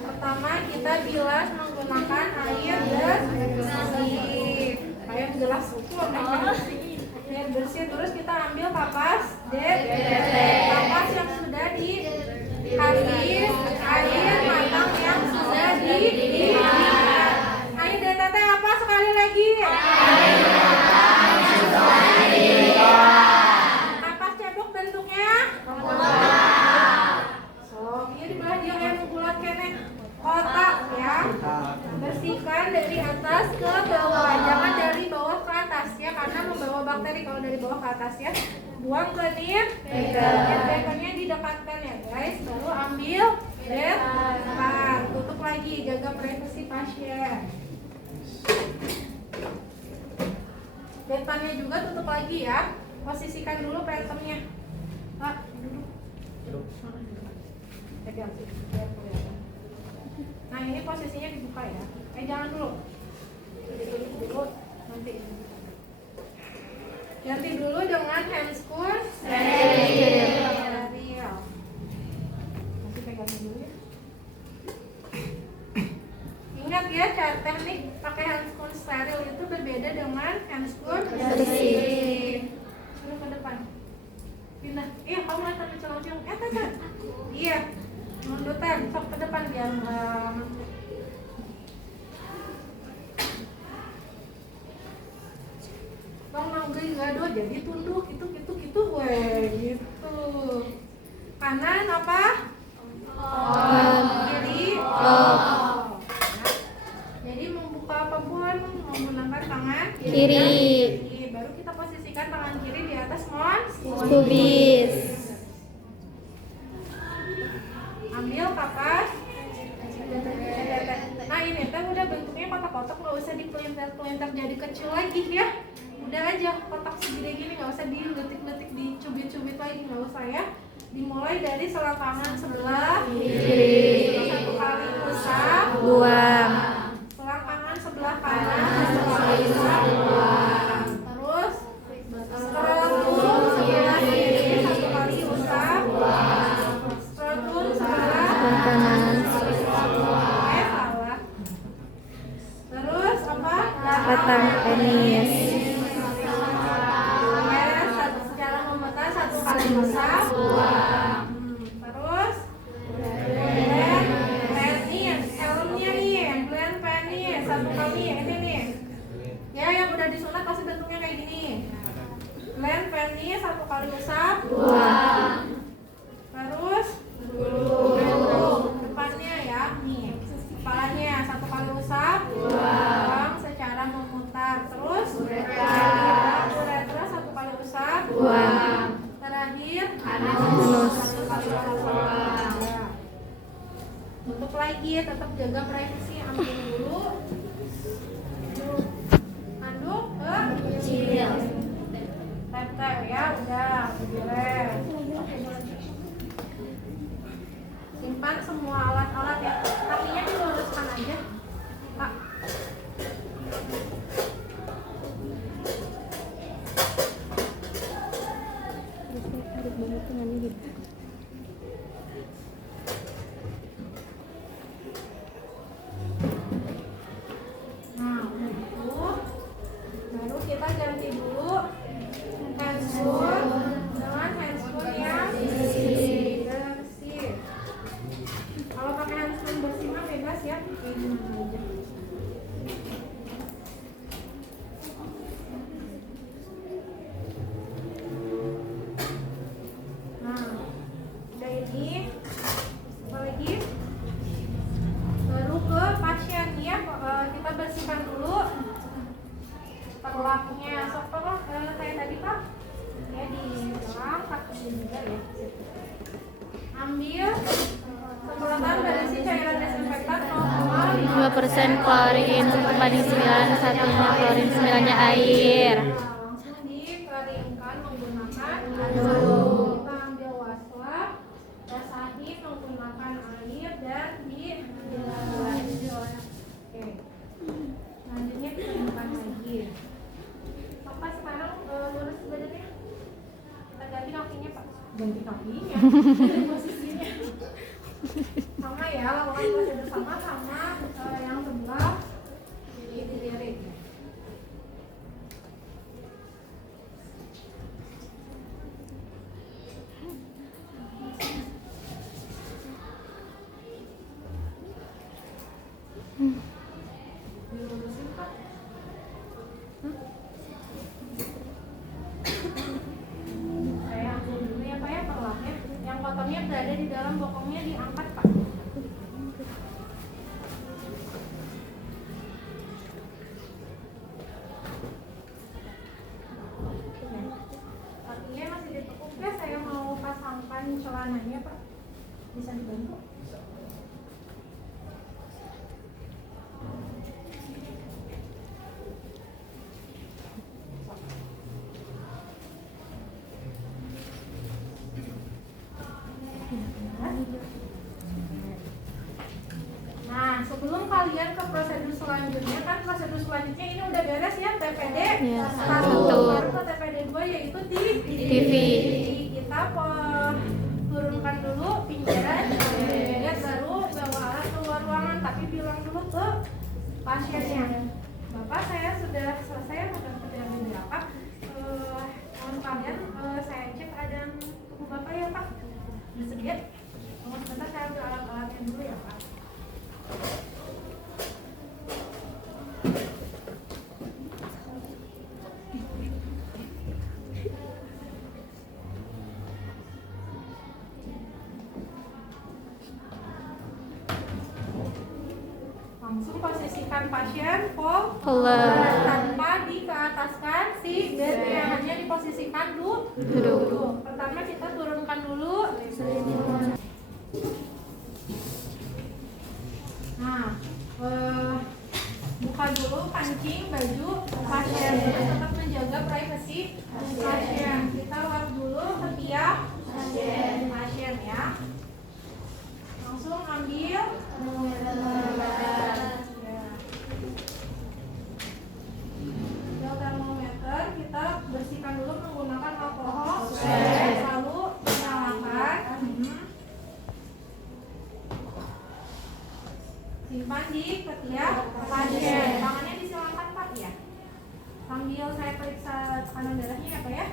Pertama kita bilas menggunakan air bersih. Air gelas itu air bersih. Terus kita ambil kapas kapas yang sudah dihabis air matang yang sudah didinginkan. Air DTT apa sekali lagi? Kapas cebok bentuknya ini dibelah dia yang bulat kene kotak ya. Bersihkan dari atas ke bawah, jangan dari bawah ke atas ya, karena membawa bakteri kalau dari bawah ke atas ya. Buang ke nir, bekannya didekatkan ya guys. Baru ambil bedpan, tutup lagi, jaga privasi pasien. Bedpannya juga tutup lagi ya. Posisikan dulu phantomnya. Pak, duduk. Pegang biar kelihatan. Nah ini posisinya dibuka ya. Jangan dulu. Ditutup dulu nanti. Ganti dulu dengan handscoon steril. Masih pegang dulu ya. Ingat ya, cara teknik pakai handscoon steril itu berbeda dengan handscoon bersih. Suruh ke depan. Pindah. Kamu lihat celong-celong. Tata. Iya. Munduran, sok ke depan biar Bang mau beli gado jadi tunduk gitu weh gitu. Kanan apa? Kiri. Jadi membuka apapun menggunakan tangan Kiri. Baru kita posisikan tangan kiri di atas pubis. ambil kapas. Nah ini teh udah bentuknya kotak-kotak, nggak usah dipelintir-pelintir jadi kecil lagi ya. Udah aja kotak segede gini, nggak usah diletik-letik, dicubit-cubit lagi, nggak usah ya. Dimulai dari selangkangan sebelah kiri, 1 kali usap, buang. selangkangan sebelah kanan 1 kali usap, buang. Terus scrotum sebelah kiri 1 kali usap, buang. Scrotum sebelah Kanan. salah. Terus apa? Batang penis. Secara memutar 1 kali usap, buang. Terus blend penis, helmnya nih, blend penis 1 kali ini nih. Ya yang udah disunat pasti bentuknya kayak gini. Blend penis 1 kali usap, buang. Terus depannya ya, nih kepalanya 1 kali usap, buang secara memutar. Terus uretra 1 kali usap, Buang. Terakhir Anus. 1 kali usap, buang. Tutup lagi, tetap jaga privasi. Ambil dulu, aduk ke tap ya, udah beres. Simpan semua alat-alat ya, kakinya diluruskan aja, Pak. Nah, udah gitu, baru kita ganti dulu handscoon dengan handscoon yang bersih. Kalau pakai handscoon bersih mah bebas ya, kayak gimana aja. Nah, udah ini, apa lagi? Baru ke pasien ya, kita bersihkan dulu perlaknya. Sok tolong kayak tadi Pak, ya dibilang kaki juga ya. Ambil semprotan berisi cairan desinfektan 2% klorin berbanding 9, satunya klorin 9-nya air. langsung dikeringkan menggunakan anduk. Kita ambil wastafel, basahi menggunakan air dan dibilas. Oke. Selanjutnya keringkan lagi. Papa sekarang lurus badannya. Kita ganti kakinya Pak. Ganti kakinya. Posisinya. Sama ya, lakukan prosedur sama yang sebelah jadi dilirik. Dilurusin Pak. Saya ambil dulu ya Pak ya perlaknya. Yang kotornya berada di dalam bokongnya diangkat Pak. Kakinya masih ditekuk ya, saya mau pasangkan celananya Pak. Bisa dibantu? Nah, sebelum kalian ke prosedur selanjutnya, kan prosedur selanjutnya ini udah beres ya, TPD Ya, 1, satu. baru ke TPD 2 yaitu TV. Kita turunkan dulu pinggiran, lihat baru bawa alat keluar ruangan, tapi bilang dulu ke pasiennya, Bapak saya sudah selesai makan pekerjaan berapa, mohon kalian saya cek keadaan tubuh Bapak ya Pak, bersedia? Mohon sebentar saya ambil alat-alatnya dulu ya Pak. Langsung posisikan pasien Polar. tanpa dikeataskan si bednya, hanya diposisikan duduk. Pertama kita turunkan dulu. memancing baju pasien, terus tetap menjaga privasi pasien. Kita lap dulu setiap pasien ya. Langsung ambil termometer, kita bersihkan dulu menggunakan alkohol, lalu nyalakan, simpan di ketiak pasien. Tangannya disilakan Pak ya. Sambil saya periksa tekanan darahnya ya Pak ya.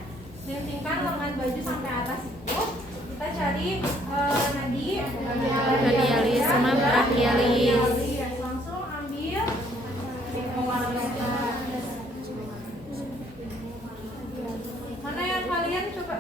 Lintingkan lengan baju sampai atas itu. Kita cari nadi Radialis sama brachialis. Langsung ambil mana yang kalian coba?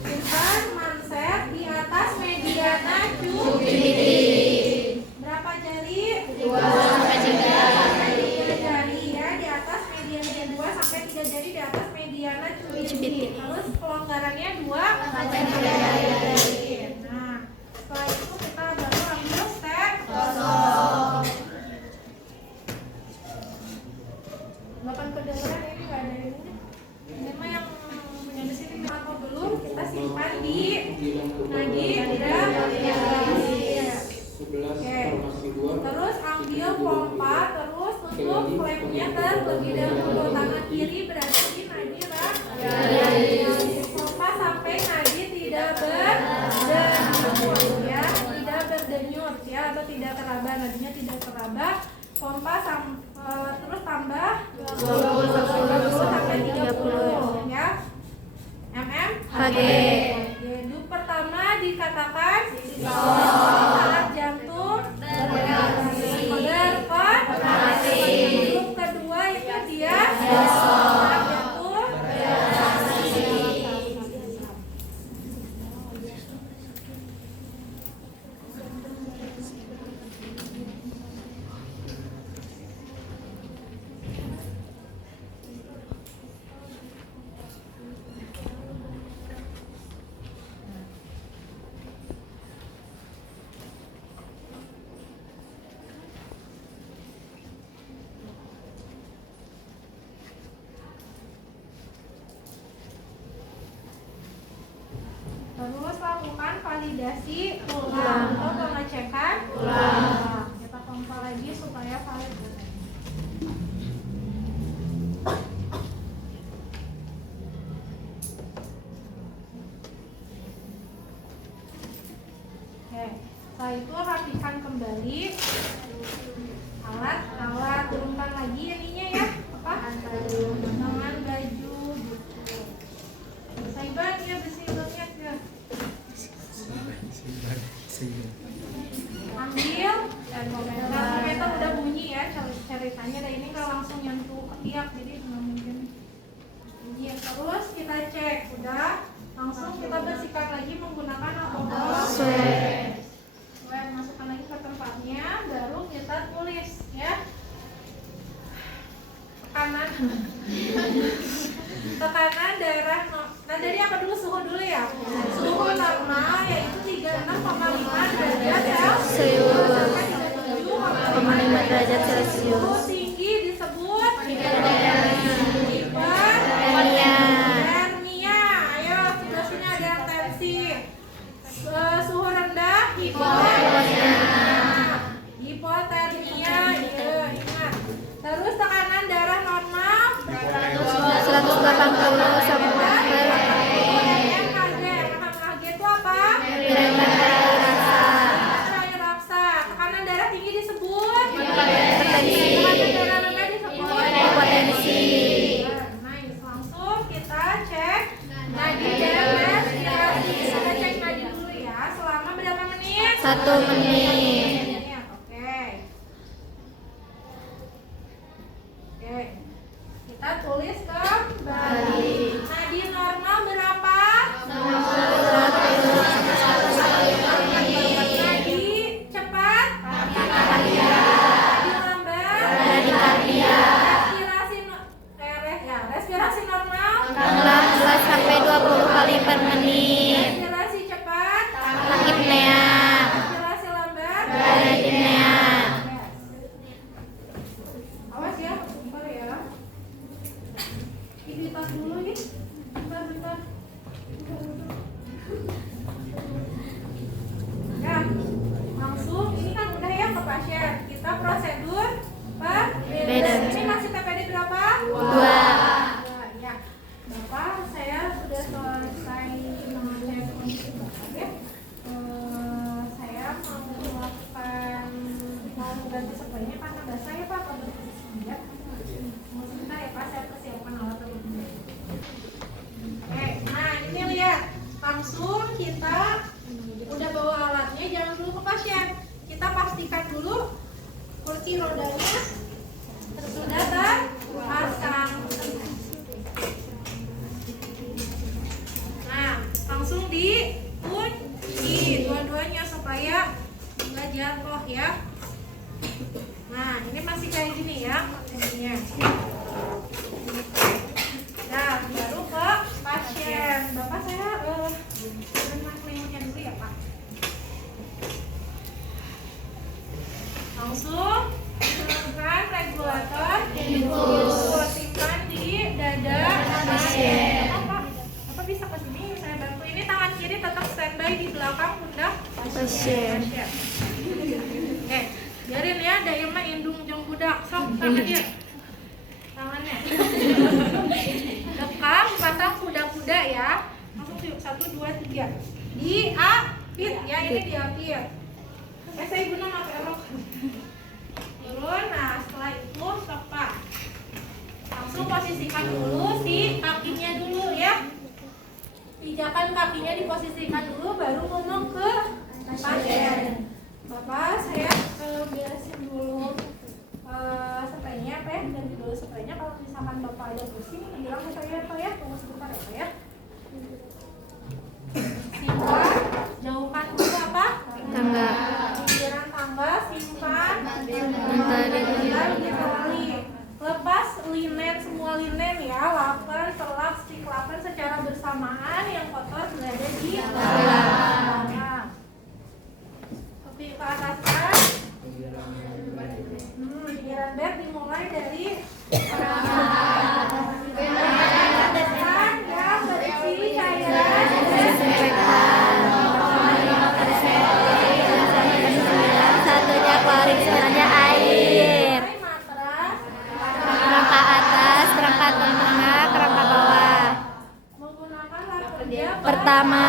Simpan manset di atas mediana cubit. Berapa jari? 2 sampai 3 jari ya, di atas mediana 2 sampai 3 jari di atas mediana cubit. Terus pelonggarannya 2 sampai 3 jari. Nah, setelah itu kita baru ambil step gosok. 8 kedengaran ini nggak ada ini. Ini mah yang punya di sini atau belum kita simpan di nadi radialis. 11 farmasi 2. Terus ambil pompa, terus tutup klepnya terlebih dahulu. Tangan kiri berada di nadi radialis. Pompa sampai nadi tidak berdenyut ya, tidak berdenyut ya, atau tidak teraba, nadinya tidak teraba. Pompa terus tambah 20 sampai 30 ya. Hg. Denyut pertama dikatakan saat jantung berkontraksi. Denyut kedua itu dia saat jantung berkontraksi. Terus lakukan validasi ulang atau pengecekan ulang. Kita pompa lagi supaya valid. Oke, setelah itu rapikan kembali alat, turunkan lagi ininya ya, apa? Tangan baju gitu. Saiban ya, bersih banget ya. Ambil termometer udah bunyi ya ceritanya, dan ini kalau langsung nyentuh ketiak jadi nggak mungkin bunyi. Terus kita cek udah, langsung kita bersihkan lagi menggunakan alkohol swab. Masukkan lagi ke tempatnya, baru kita tulis ya tekanan darah. Nah dari apa dulu, suhu dulu ya. Suhu normal yaitu 36,5 derajat Celcius. 5 derajat Celcius. Suhu tinggi disebut hipertermia. Ayo sebelah sini ada yang tensi. Suhu rendah hipotermia. Ingat. Terus tekanan darah normal 180 sampai MHG itu apa? Air raksa. Tekanan darah tinggi disebut hipertensi. Tekanan darah rendah disebut Hipotensi. Nice. Langsung kita cek nadi dan respirasi. Kita cek nadi dulu ya. Selama berapa menit? 1 menit. Oke. Kita tulis kembali. Nadi normal berapa? 100. Nadi cepat? Nadi lambat? Respirasi normal? 16 sampai 20 kali per menit. Respirasi cepat? Apnea. Respirasi lagi. Bentar. Ya, langsung ini kan udah ya ke pasien. Kita prosedur Beda. Ini masih TPD berapa? 2. Ya. Bapak, saya sudah selesai mengecek kondisi Bapak ya. Saya mau ganti spraynya karena basah ya Pak. Kalau ya. Sebentar ya Pak, saya persiapkan alat dulu. Oke, nah ini lihat. Langsung kita udah bawa alatnya, jangan dulu ke pasien. Kita pastikan dulu kursi rodanya sudah terpasang. Nah, langsung dikunci dua-duanya supaya nggak jatuh ya. Nah, ini masih kayak gini ya kuncinya. Nah, baru ke pasien. Bapak saya selimutnya dulu ya Pak. Langsung turunkan regulator, simpan di dada pasien. Apa bisa ke sini? Saya bantu. Ini tangan kiri tetap standby di belakang pundak Pasien. Oke, biarin ya, daya mah indung jeung budak. Sok tangannya. Dekam, pasang kuda-kuda ya. Langsung yuk, 1, 2, 3. Diapit ya, ini diapit. Saya guna pakai elok. Turun, nah setelah itu sopa. Langsung posisikan dulu si kakinya dulu ya. Pijakan kakinya diposisikan dulu, baru ngomong ke pasien. Bapak, saya beresin dulu spraynya apa ya, ganti dulu spraynya. Kalau misalkan Bapak ada pusing, bilang ke saya Pak ya, tunggu sebentar ya Pak ya. Simpan, jauhkan dulu apa? Tangga. Pinggiran tangga, simpan. Bentar Dikali. Lepas linen, semua linen ya, lapen, selap, stik lapen secara bersamaan, yang kotor berada di belakang. Kopi ke ataskan. Pinggiran bed dimulai dari ataskan yang berisi cairan Satunya klorin, sisanya air. Kerangka atas, kerangka tengah, kerangka bawah. menggunakan lap kerja Pertama.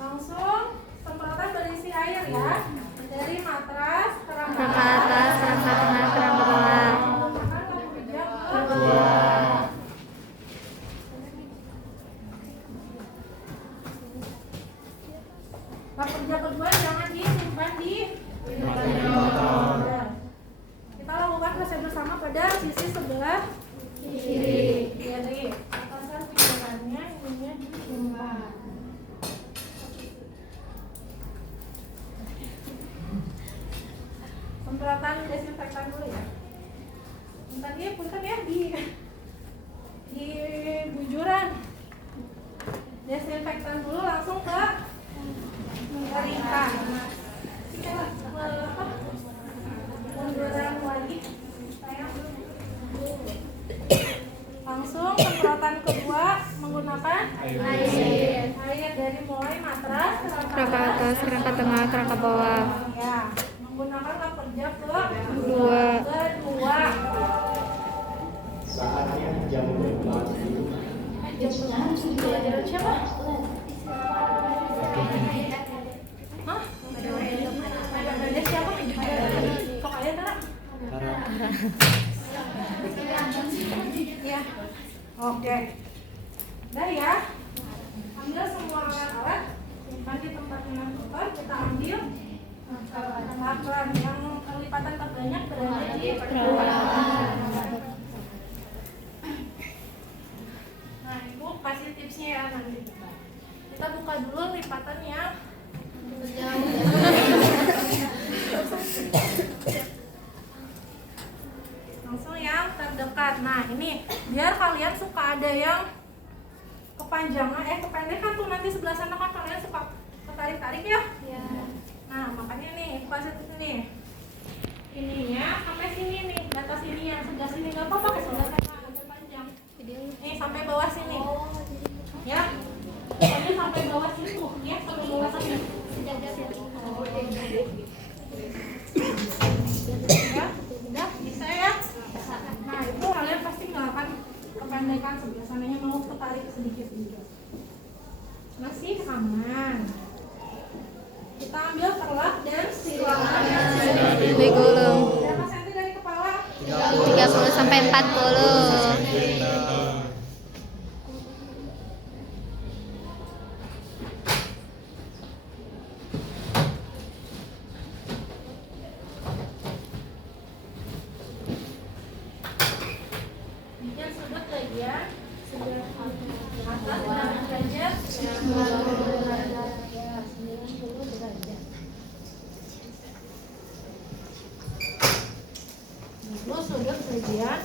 langsung semprotan berisi air ya, dari matras Kerangka atas, kerangka tengah, kerangka bawah. menggunakan lap kerja kedua. Lap kerja kedua jangan disimpan di kita lakukan proses bersama pada sisi sebelah kiri. Atasan pinggirannya ininya disimpan. Semprotan desinfektan dulu ya. Punten ya di bujuran. Desinfektan dulu langsung ke keringkan. Munduran lagi. Langsung semprotan kedua menggunakan air dari mulai matras Kerangka atas, kerangka tengah, kerangka bawah. ya, menggunakan lap kerja kedua. Saatnya jam berapa? Pelajaran siapa? Hah? Ada siapa? Kok kalian Tara? Ya. Oke. Udah ya. Ambil semua alat-alat, simpan di tempat yang kotor. Kita ambil laporan yang kelipatan terbanyak berada di perawatan. Nah, Ibu kasih tipsnya ya nanti. Kita buka dulu lipatan yang langsung yang terdekat. Nah, ini biar kalian suka ada yang kepanjangan, kependekan tuh nanti sebelah sana kan kalian suka ketarik-tarik ya. Nah, makanya nih, kasih tips nih. nggak apa-apa pakai sandal karena agak panjang. Nih sampai bawah sini. Ya. Pokoknya sampai bawah sini tuh, ya sampai bawah sini. Ya, udah bisa ya. Nah itu kalian pasti nggak akan kependekan sebelah sananya, mau ketarik sedikit juga. Masih aman. Kita ambil perlat dan silangan digulung berapa senti dari kepala? 30 sampai 40. Bikin sudut bagian sebelah atas 8 derajat, 90 derajat. Lalu sudut bagian ya.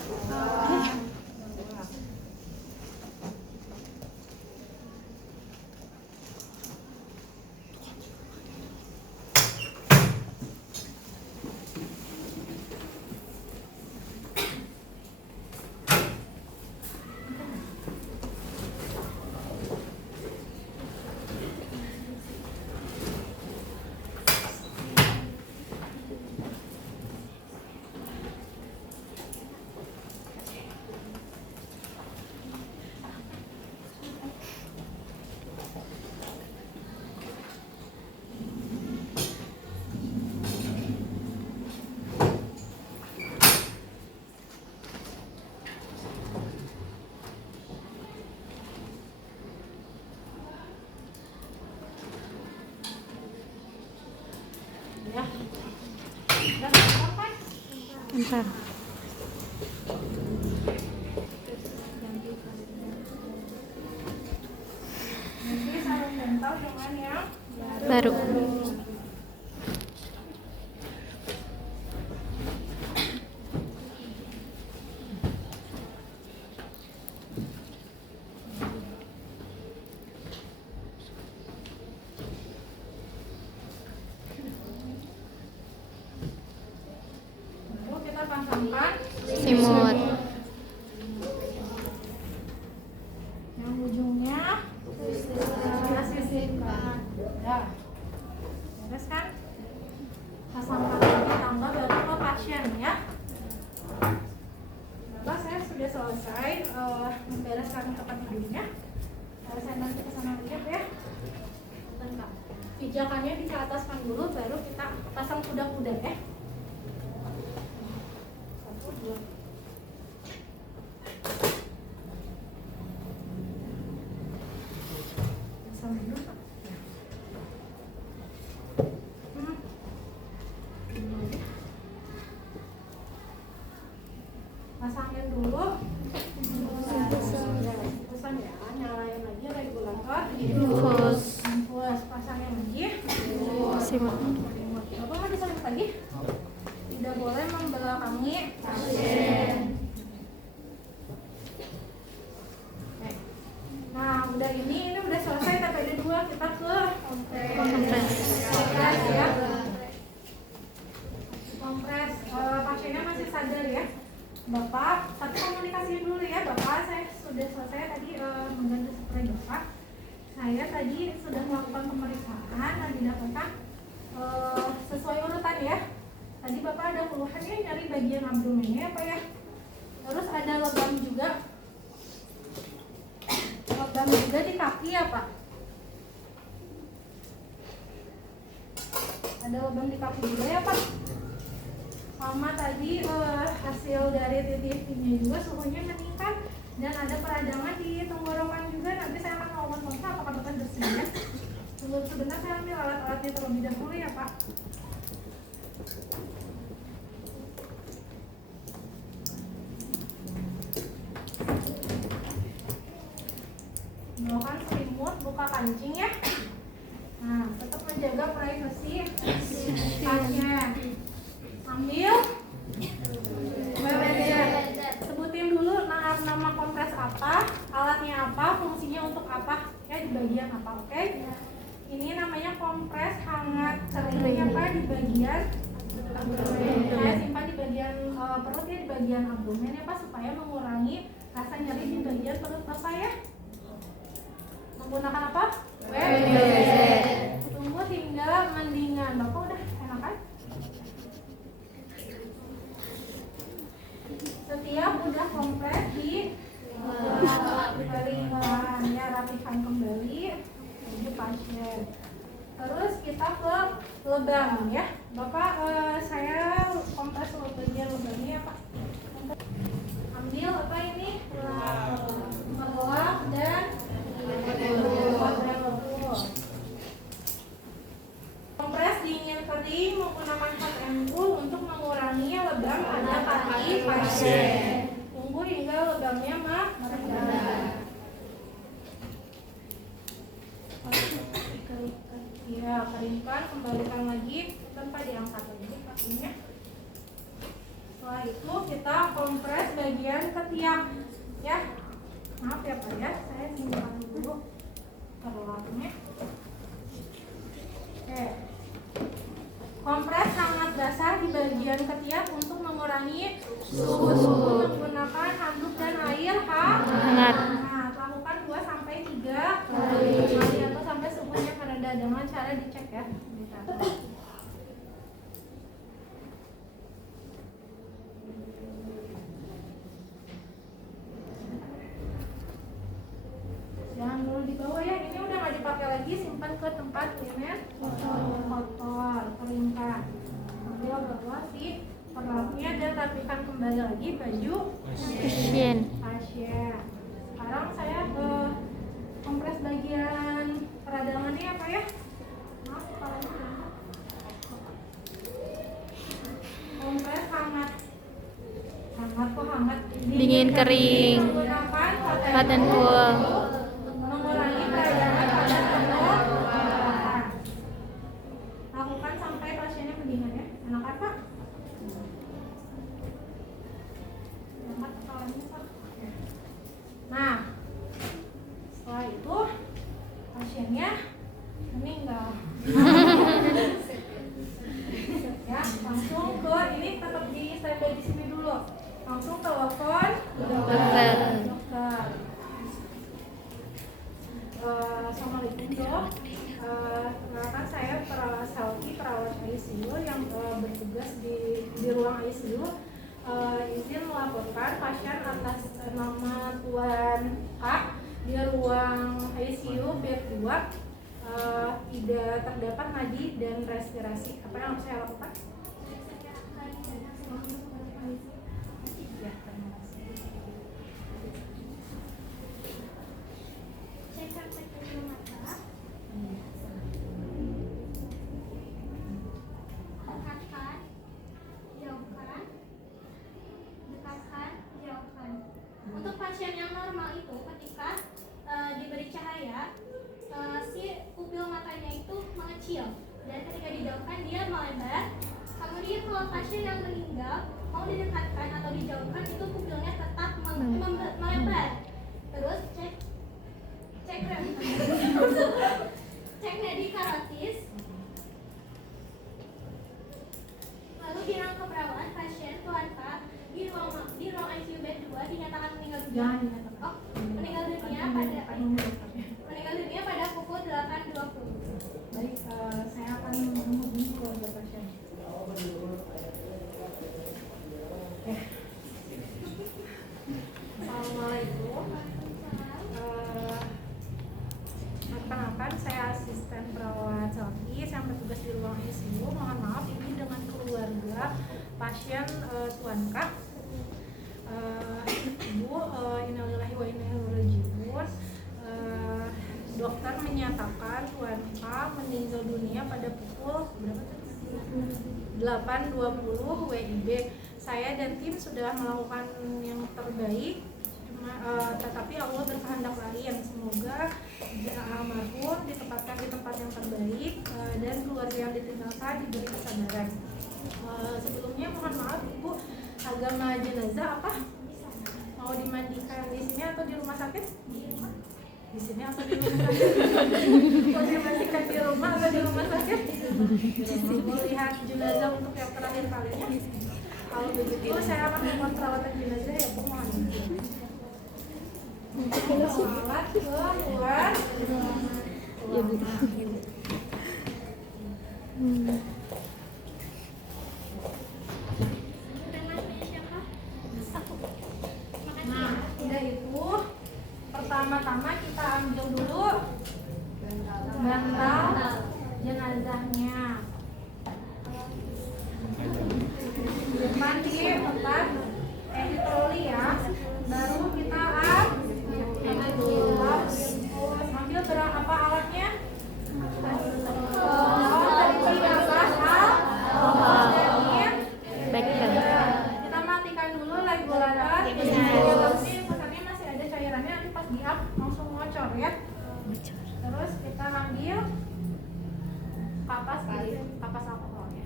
Dan apa? Bentar. Nanti sarung dental dengan yang Baru. Lalu kita pasangkan Simut. yang ujungnya kita sisihkan. Ya, beres kan? Pasangkan lagi tanggal baru ke pasien ya. Bapak saya sudah selesai membereskan tempat tidurnya. Saya nanti ke sana lihat ya. Bentar. Pijakannya bisa ataskan dulu, baru kita pasang kuda-kuda ya. 1, 2. Pasang dulu Pak. Hmm. Pasangin dulu. Pesan ya, nyalain lagi regulator. Infus. Infus, pasangin lagi. Simut. Bapak mau disalip lagi? Tidak boleh membelakangi pasien. Oke. Nah, udah ini udah selesai TPD 2, kita ke kompres. Kompres ya. Kompres. Pasiennya masih sadar ya. Bapak, satu komunikasi dulu ya. Bapak, saya sudah selesai tadi mengganti spray Bapak. Saya tadi sudah melakukan pemeriksaan dan didapatkan sesuai urutan ya. Tadi Bapak ada keluhan ya nyari bagian abdomennya apa ya? Terus ada lebam juga. Lebam juga di kaki ya Pak? Ada lebam di kaki juga ya Pak? Sama tadi hasil dari TTV-nya juga suhunya meningkat dan ada peradangan di tenggorokan juga. Nanti saya akan melakukan kontrol apakah Bapak bersedia. Tunggu sebentar, saya ambil alat-alatnya terlebih dahulu ya Pak. Melakukan selimut, buka kancing ya. Nah, tetap menjaga privasi pasien. Ambil WWZ. Sebutin dulu nama kompres apa, alatnya apa, fungsinya untuk apa, ya di bagian apa, oke? Ini namanya kompres hangat kering apa di bagian saya simpan di bagian perut ya, di bagian abdomen ya Pak, supaya mengurangi rasa nyeri di bagian perut Bapak ya. Menggunakan apa? WBZ. Tunggu hingga mendingan. Bapak udah enakan? Setiap udah kompres di keringkan ya, rapikan kembali tubuh pasien. Terus kita ke lebam ya. Bapak saya kompres bagian lebamnya ya Pak. Ambil apa ini? Melelap dan lebur. Kompres dingin kering menggunakan hot and cool untuk mengurangi lebam pada kaki pasien. Tunggu hingga lebamnya meredah. Ya, keringkan, kembalikan lagi tanpa diangkat lagi kakinya. Setelah itu kita kompres bagian ketiak ya. Maaf ya Pak ya, saya simpan dulu perlapnya. Oke. Kompres sangat basah di bagian ketiak untuk mengurangi suhu menggunakan handuk dan air hangat. Nah, lakukan 2 sampai 3 kali atau sampai suhunya meredah dengan cara dicek ya. Jangan dulu dibawa ya, ini udah nggak dipakai lagi, simpan ke tempat linen kotor, keringkan. Ambil bawa si perlapnya dan rapikan kembali lagi baju pasien. Sekarang saya ke kompres bagian peradangannya apa ya? Maaf kepalanya. Kompres hangat kok hangat. Dingin kering. Menggunakan Hot and cool. Mengurangi peradangan pada tenggorokan. Lakukan sampai pasiennya mendingan ya. Enak Pak? Angkat kepalanya Pak. Nah, setelah itu pasiennya meninggal. Ya, langsung ke ini tetap di standby di sini dulu. Langsung telepon dokter. Assalamualaikum dok. Perkenalkan saya perawat Salki, perawat ICU yang bertugas di ruang ICU. Izin melaporkan pasien atas nama Tuan K di ruang ICU bed 2 tidak terdapat nadi dan respirasi. Apa yang harus saya lakukan? Untuk pasien yang normal itu ketika diberi cahaya si pupil matanya itu mengecil dan ketika dijauhkan dia melebar. Kemudian kalau pasien yang meninggal mau didekatkan atau dijauhkan itu pupilnya tetap melebar. Terus cek cek nadi karotis. Lalu di ruang keperawatan pasien Tuan K di ruang ICU bed 2 dinyatakan meninggal dunia. Meninggal dunia pada pukul 8.20. Baik, saya akan menghubungi keluarga pasien. Assalamualaikum. Perkenalkan, saya asisten perawat Salki, saya bertugas di ruang ICU. Mohon maaf, ini dengan keluarga pasien Tuan K. Ibu, innalillahi wa inna ilaihi raji'un. Dokter menyatakan Tuan K meninggal dunia pada pukul berapa tadi? 8.20 WIB. Saya dan tim sudah melakukan yang terbaik, tetapi Allah berkehendak lain. Semoga almarhum ditempatkan di tempat yang terbaik dan keluarga yang ditinggalkan diberi kesabaran. Sebelumnya mohon maaf Ibu, agama jenazah apa? Mau dimandikan di sini atau di rumah sakit? Di sini atau di rumah sakit? Mau dimandikan di rumah atau di rumah sakit? Mau lihat jenazah untuk yang terakhir kalinya? Kalau begitu saya akan melakukan perawatan jenazah ya Bu, mohon izin. Alat keluar. Ya Bu. Nah, udah itu pertama-tama kita ambil dulu bantal jenazahnya. Simpan di tempat di troli ya. Baru kita ambil berapa alatnya? Dari atas Baikkan. kita matikan dulu regulator. Ini pesannya masih ada cairannya, nanti pas di up langsung ngocor ya. Terus kita ambil kapas alkoholnya.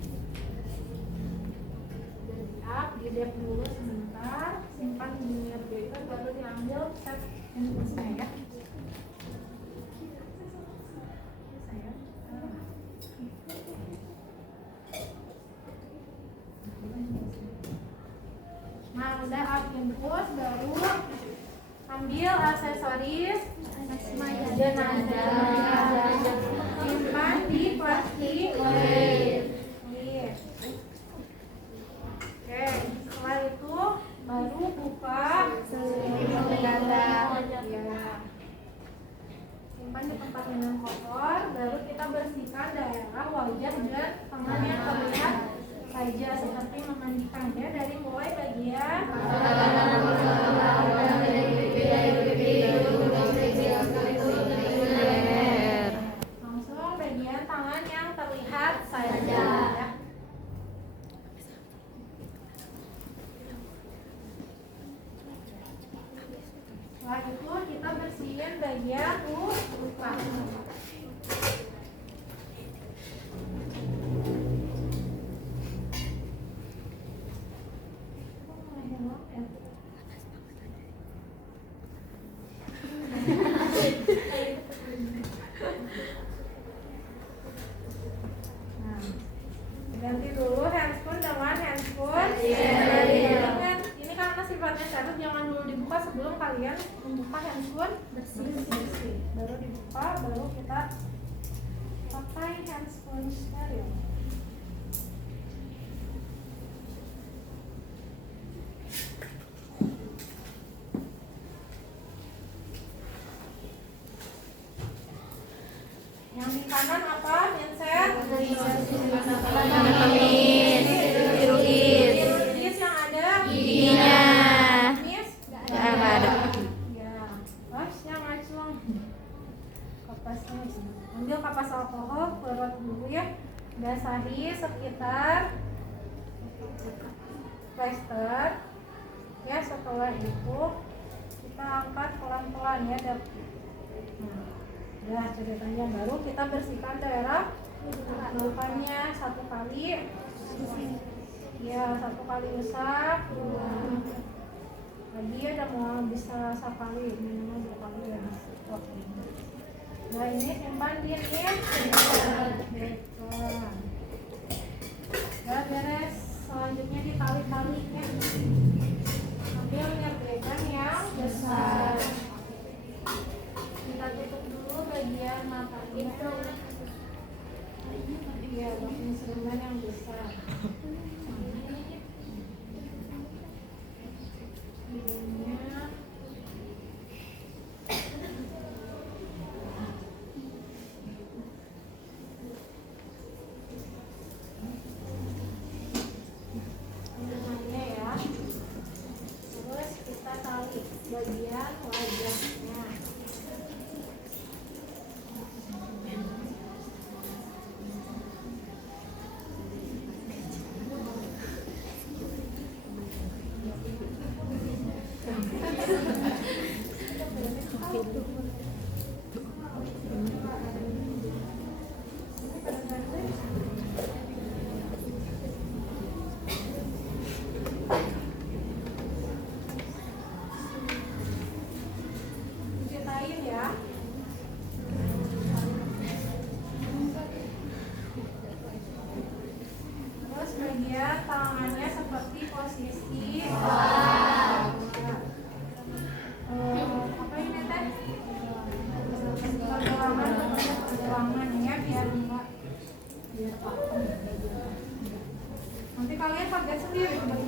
Di up, di dep dulu sebentar, simpan di mirror baru diambil set handphonenya ya. Nah, udah infus baru ambil aksesoris jenazah, simpan di plastik. Oke, setelah itu baru buka jenazah. Ya. Simpan di tempat yang kotor, baru kita bersihkan daerah wajah dan tangan yang terlihat saja seperti memandikan ya, dari mulai bagian langsung bagian tangan yang terlihat saja ya. Setelah itu kita bersihin bagian luka. Ganti dulu handphone dengan handphone. Ini karena sifatnya catat, jangan dulu dibuka sebelum kalian membuka handphone bersih. Baru dibuka, baru kita pakai handphone steril. Yang di kanan apa, Vincent? Anatomis, kirurgis, Kirurgis yang ada giginya. Miss? Nggak ada. Ya, terus yang acung kapasnya. Ambil kapas alkohol, keluar dulu ya. Basahi sekitar plester. Ya, setelah itu kita angkat pelan-pelan ya. Nah, ceritanya baru kita bersihkan daerah lukanya 1 kali. Ya, 1 kali usap. Lagi ada mau bisa sekali, minimal 2 kali ya. Oke. Nah, ini simpan di ya, beres. Selanjutnya ditali-tali ya. Ambil nyerbekan yang besar. Kita tutup dulu bagian matanya. Iya, instrumen yang besar. Hidungnya. Hidungannya ya. Terus kita tarik bagian wajahnya.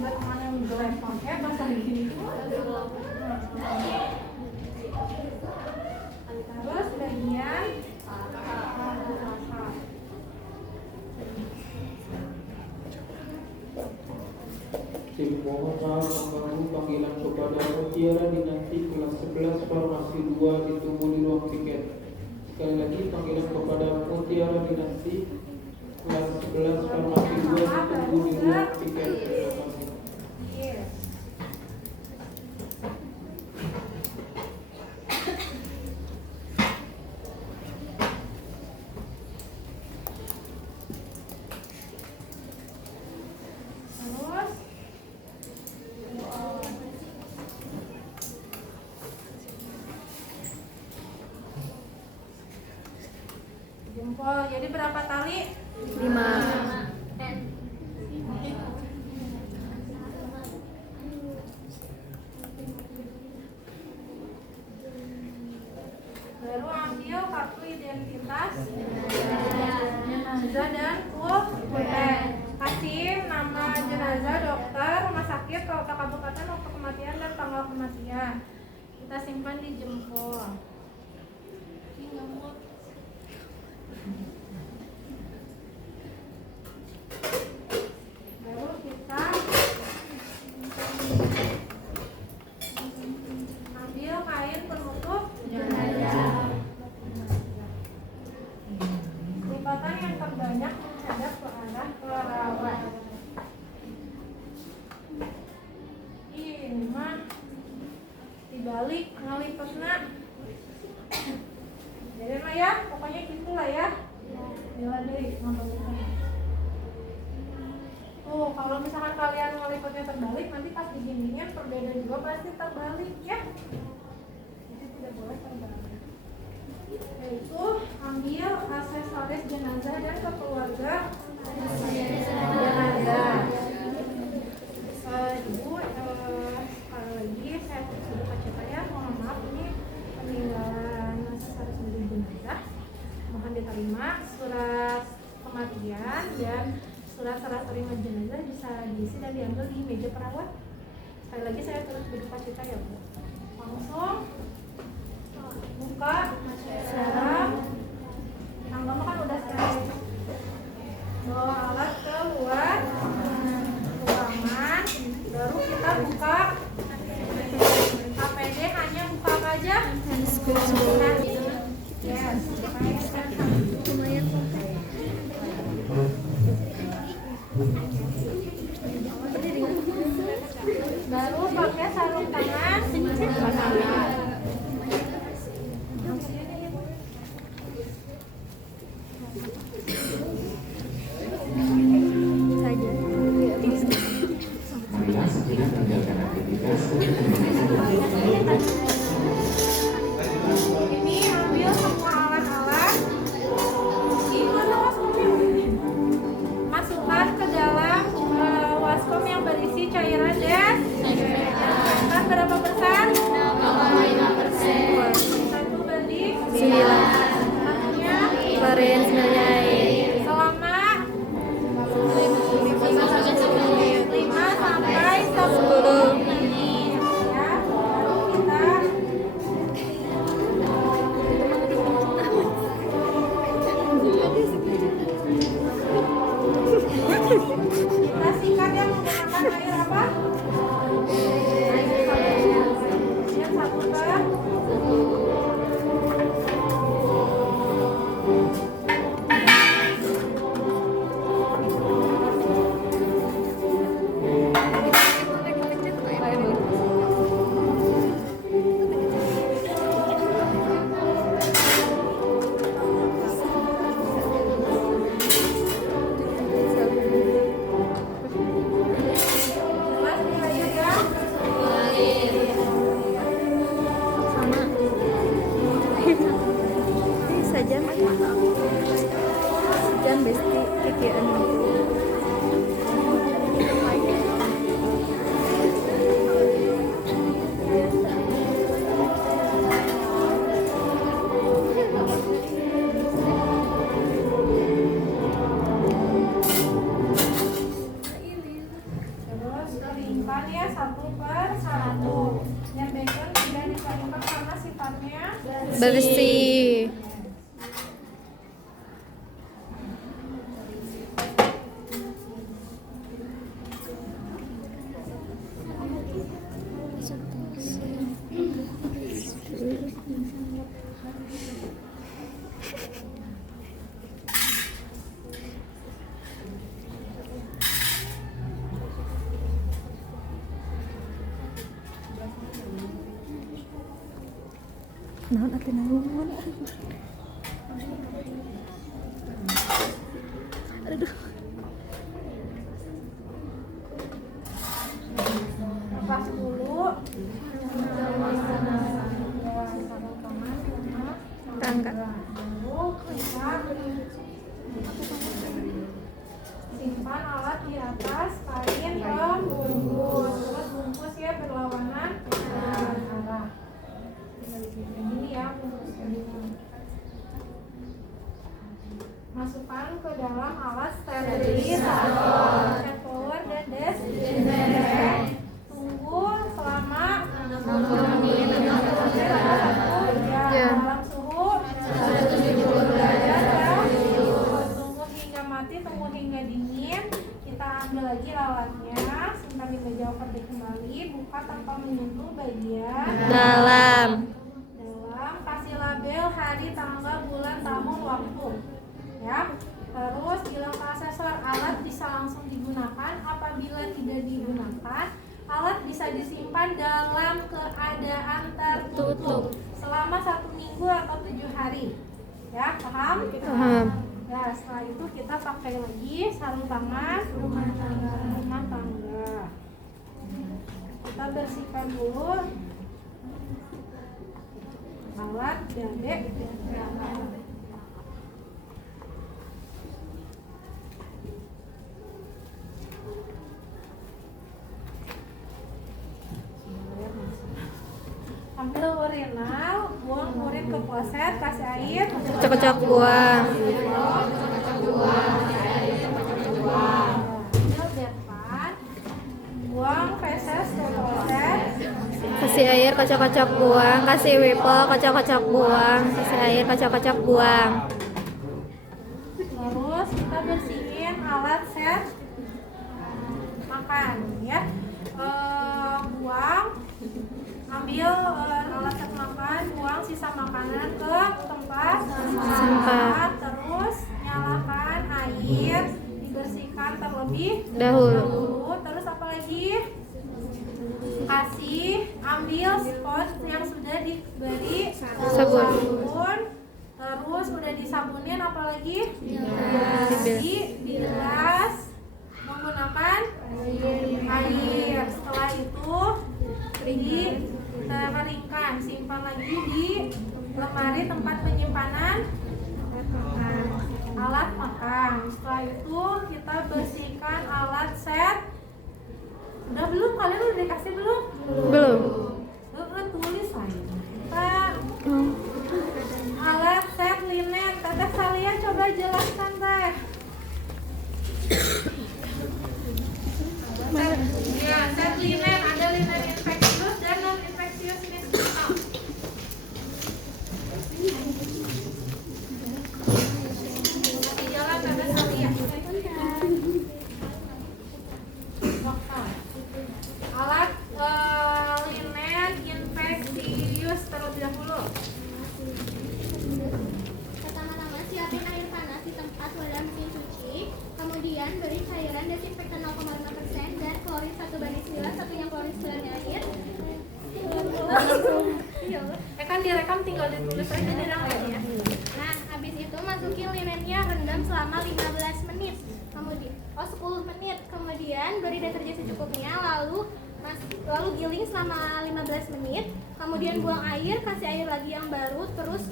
juga teman yang jelek pakai bahasa gini. Terus bagian Tim mohon maaf mengganggu panggilan kepada Mutiara Dinasti kelas 11 Farmasi 2 ditunggu di ruang tiket. Sekali lagi panggilan kepada Mutiara Dinasti kelas 11 Farmasi 2 ditunggu di ruang tiket. Terima kasih. yes. Terus jempol. Jadi berapa tali? 5. Baru ambil kartu identitas jenazah dan pulpen. Kasih nama jenazah, dokter, rumah sakit, kota, kabupaten, waktu kematian dan tanggal kematian. Kita simpan di jempol. Baru kita ambil kain penutup jenazah. Lipatan yang terbanyak menghadap ke arah perawat. Ini mah dibalik ngalipetna. Jadi mah ya, pokoknya gitulah ya. Bila deh, tuh, kalau misalkan kalian ngelipatnya terbalik, nanti pas diginiin perbedaan juga pasti terbalik ya. Jadi tidak boleh terbalik. Yaitu ambil aksesoris jenazah dan keluarga jenazah. Ibu, sekali lagi saya buka cerita ya, mohon maaf ini peninggalan aksesoris dari jenazah. Mohon diterima surat kematian dan surat serah terima jenazah bisa diisi dan diambil di meja perawat. Sekali lagi saya terus berduka cita ya Bu. Langsung buka sekarang. Tanggalnya kan udah steril. Bawa alat keluar ruangan. Baru kita buka APD, hanya buka apa aja? Yes. Baru pakai sarung tangan. Marilah segera tinggalkan aktivitas. Ini ambil semua alat-alat. Masukkan ke dalam waskom yang berisi cairan dan berapa persen? 0,5%. 1 banding 9. Artinya Klorin 9 air. selama 5 sampai 10 menit ya. Baru kita sikat yang menggunakan air apa? Air sabun. Yang sabun Pak. Jelas nih air ya. dikeringkan ya 1/1. Dan bacon tidak dikeringkan karena sifatnya Bersih. Naon atuh naon? Aduh. lepas dulu. Tangga. Lalu kita simpan alat di atas kain pembungkus. Terus bungkus ya berlawanan arah. Ini ya bungkusnya. Masukkan ke dalam alat sterilisator, hand blower dan desinfektan. Tunggu selama 60 menit Ya. dalam suhu 170 derajat ya. Tunggu hingga mati, tunggu hingga dingin. Kita ambil lagi lalatnya, simpan di meja overdeck kembali, buka tanpa menyentuh bagian Dalam. kasih label hari, tanggal, bulan, tahun, waktu ya. Terus bilang ke asesor alat bisa langsung digunakan. Apabila tidak digunakan, alat bisa disimpan dalam keadaan tertutup selama 1 minggu atau 7 hari ya, paham? Paham. Nah, setelah itu kita pakai lagi sarung tangan rumah tangga. Kita bersihkan dulu alat dadek. Ambil urinal, buang urin ke kloset, kasih air, Kocok-kocok buang. ambil bedpan, buang feses ke kloset. Kasih air, kocok-kocok buang. Kasih wipol, kocok-kocok buang. Kasih air, kocok-kocok buang. Terus kita bersihin alat set makan ya. Buang, ambil alat set makan, buang sisa makanan ke tempat sampah. Terus nyalakan air, dibersihkan terlebih Dahulu. Terus apa lagi? Ambil spot yang sudah diberi Sabun. terus udah disabunin, apalagi Dibilas. dibilas menggunakan air. Setelah itu dikeringkan, simpan lagi di lemari tempat penyimpanan alat makan. Setelah itu kita bersihkan alat set. Udah belum? Kalian udah dikasih belum? Belum. Tulis aja. Alat set linen. Teteh Salia coba jelaskan teh. Ya, set linen ada linen infeksius dan non infeksius ini sebentar. Kasih jalan Teteh Salia. Alat linen infeksius terlebih dahulu. Pertama-tama siapin air panas di tempat wadah mesin cuci. Kemudian beri cairan desinfektan 0,5% dan klorin 1/9, satunya klorin 9 air. Kan direkam, tinggal ditulis aja di dalam ya. Nah, habis itu masukin linennya, rendam selama 15 menit. Kemudian 10 menit. Kemudian beri deterjen secukupnya, lalu giling selama 15 menit. Kemudian buang air, kasih air lagi yang baru, terus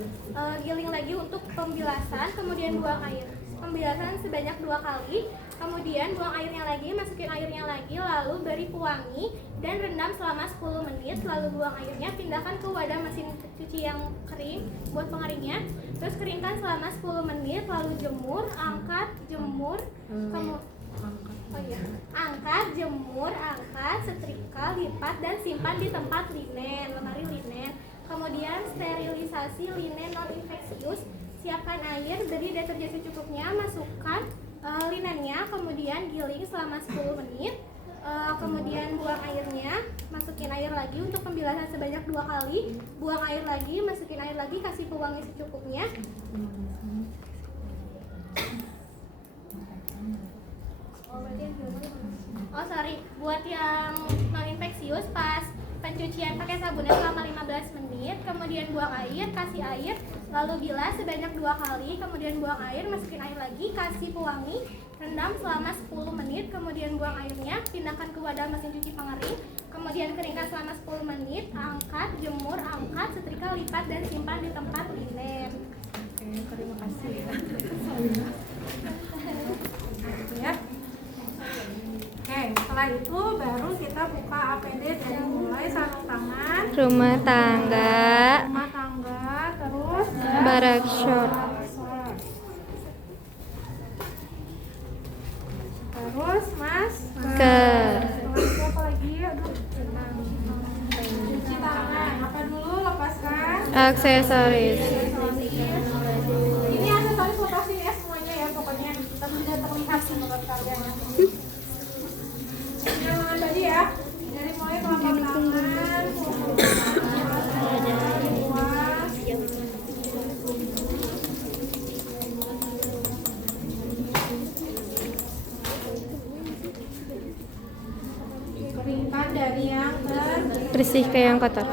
giling lagi untuk pembilasan. Kemudian buang air. Pembilasan sebanyak 2 kali. Kemudian buang airnya lagi, masukin airnya lagi, lalu beri pewangi dan rendam selama 10 menit. Lalu buang airnya, pindahkan ke wadah mesin cuci yang kering buat pengeringnya. Terus keringkan selama 10 menit, lalu jemur, angkat, jemur, Oh iya, angkat, jemur, angkat, setrika, lipat, dan simpan di tempat linen, lemari linen. Kemudian sterilisasi linen non-infeksius. Siapkan air, beri deterjen secukupnya, masukkan linennya, kemudian giling selama 10 menit. Kemudian buang airnya, masukin air lagi untuk pembilasan sebanyak 2 kali. Buang air lagi, masukin air lagi, kasih pewangi secukupnya. Oh sorry, buat yang non infeksius pas pencucian pakai sabunnya selama 15 menit, kemudian buang air, kasih air, lalu bilas sebanyak 2 kali, kemudian buang air, masukin air lagi, kasih pewangi, rendam selama 10 menit, kemudian buang airnya, pindahkan ke wadah mesin cuci pengering, kemudian keringkan selama 10 menit, angkat, jemur, angkat, setrika, lipat, dan simpan di tempat linen. Oke, terima kasih ya. Ya. Oke, setelah itu baru kita buka APD dari mulai sarung tangan, Rumah tangga, terus barak short, terus masker, setelah itu apa lagi? Aduh, cuci tangan. Apa dulu? Lepaskan. aksesoris, Ini aksesoris lepasin ya semuanya ya, pokoknya tidak terlihat menurut kalian. Yang tadi ya, dari mulai telapak tangan, keringkan dari yang bersih ke yang kotor.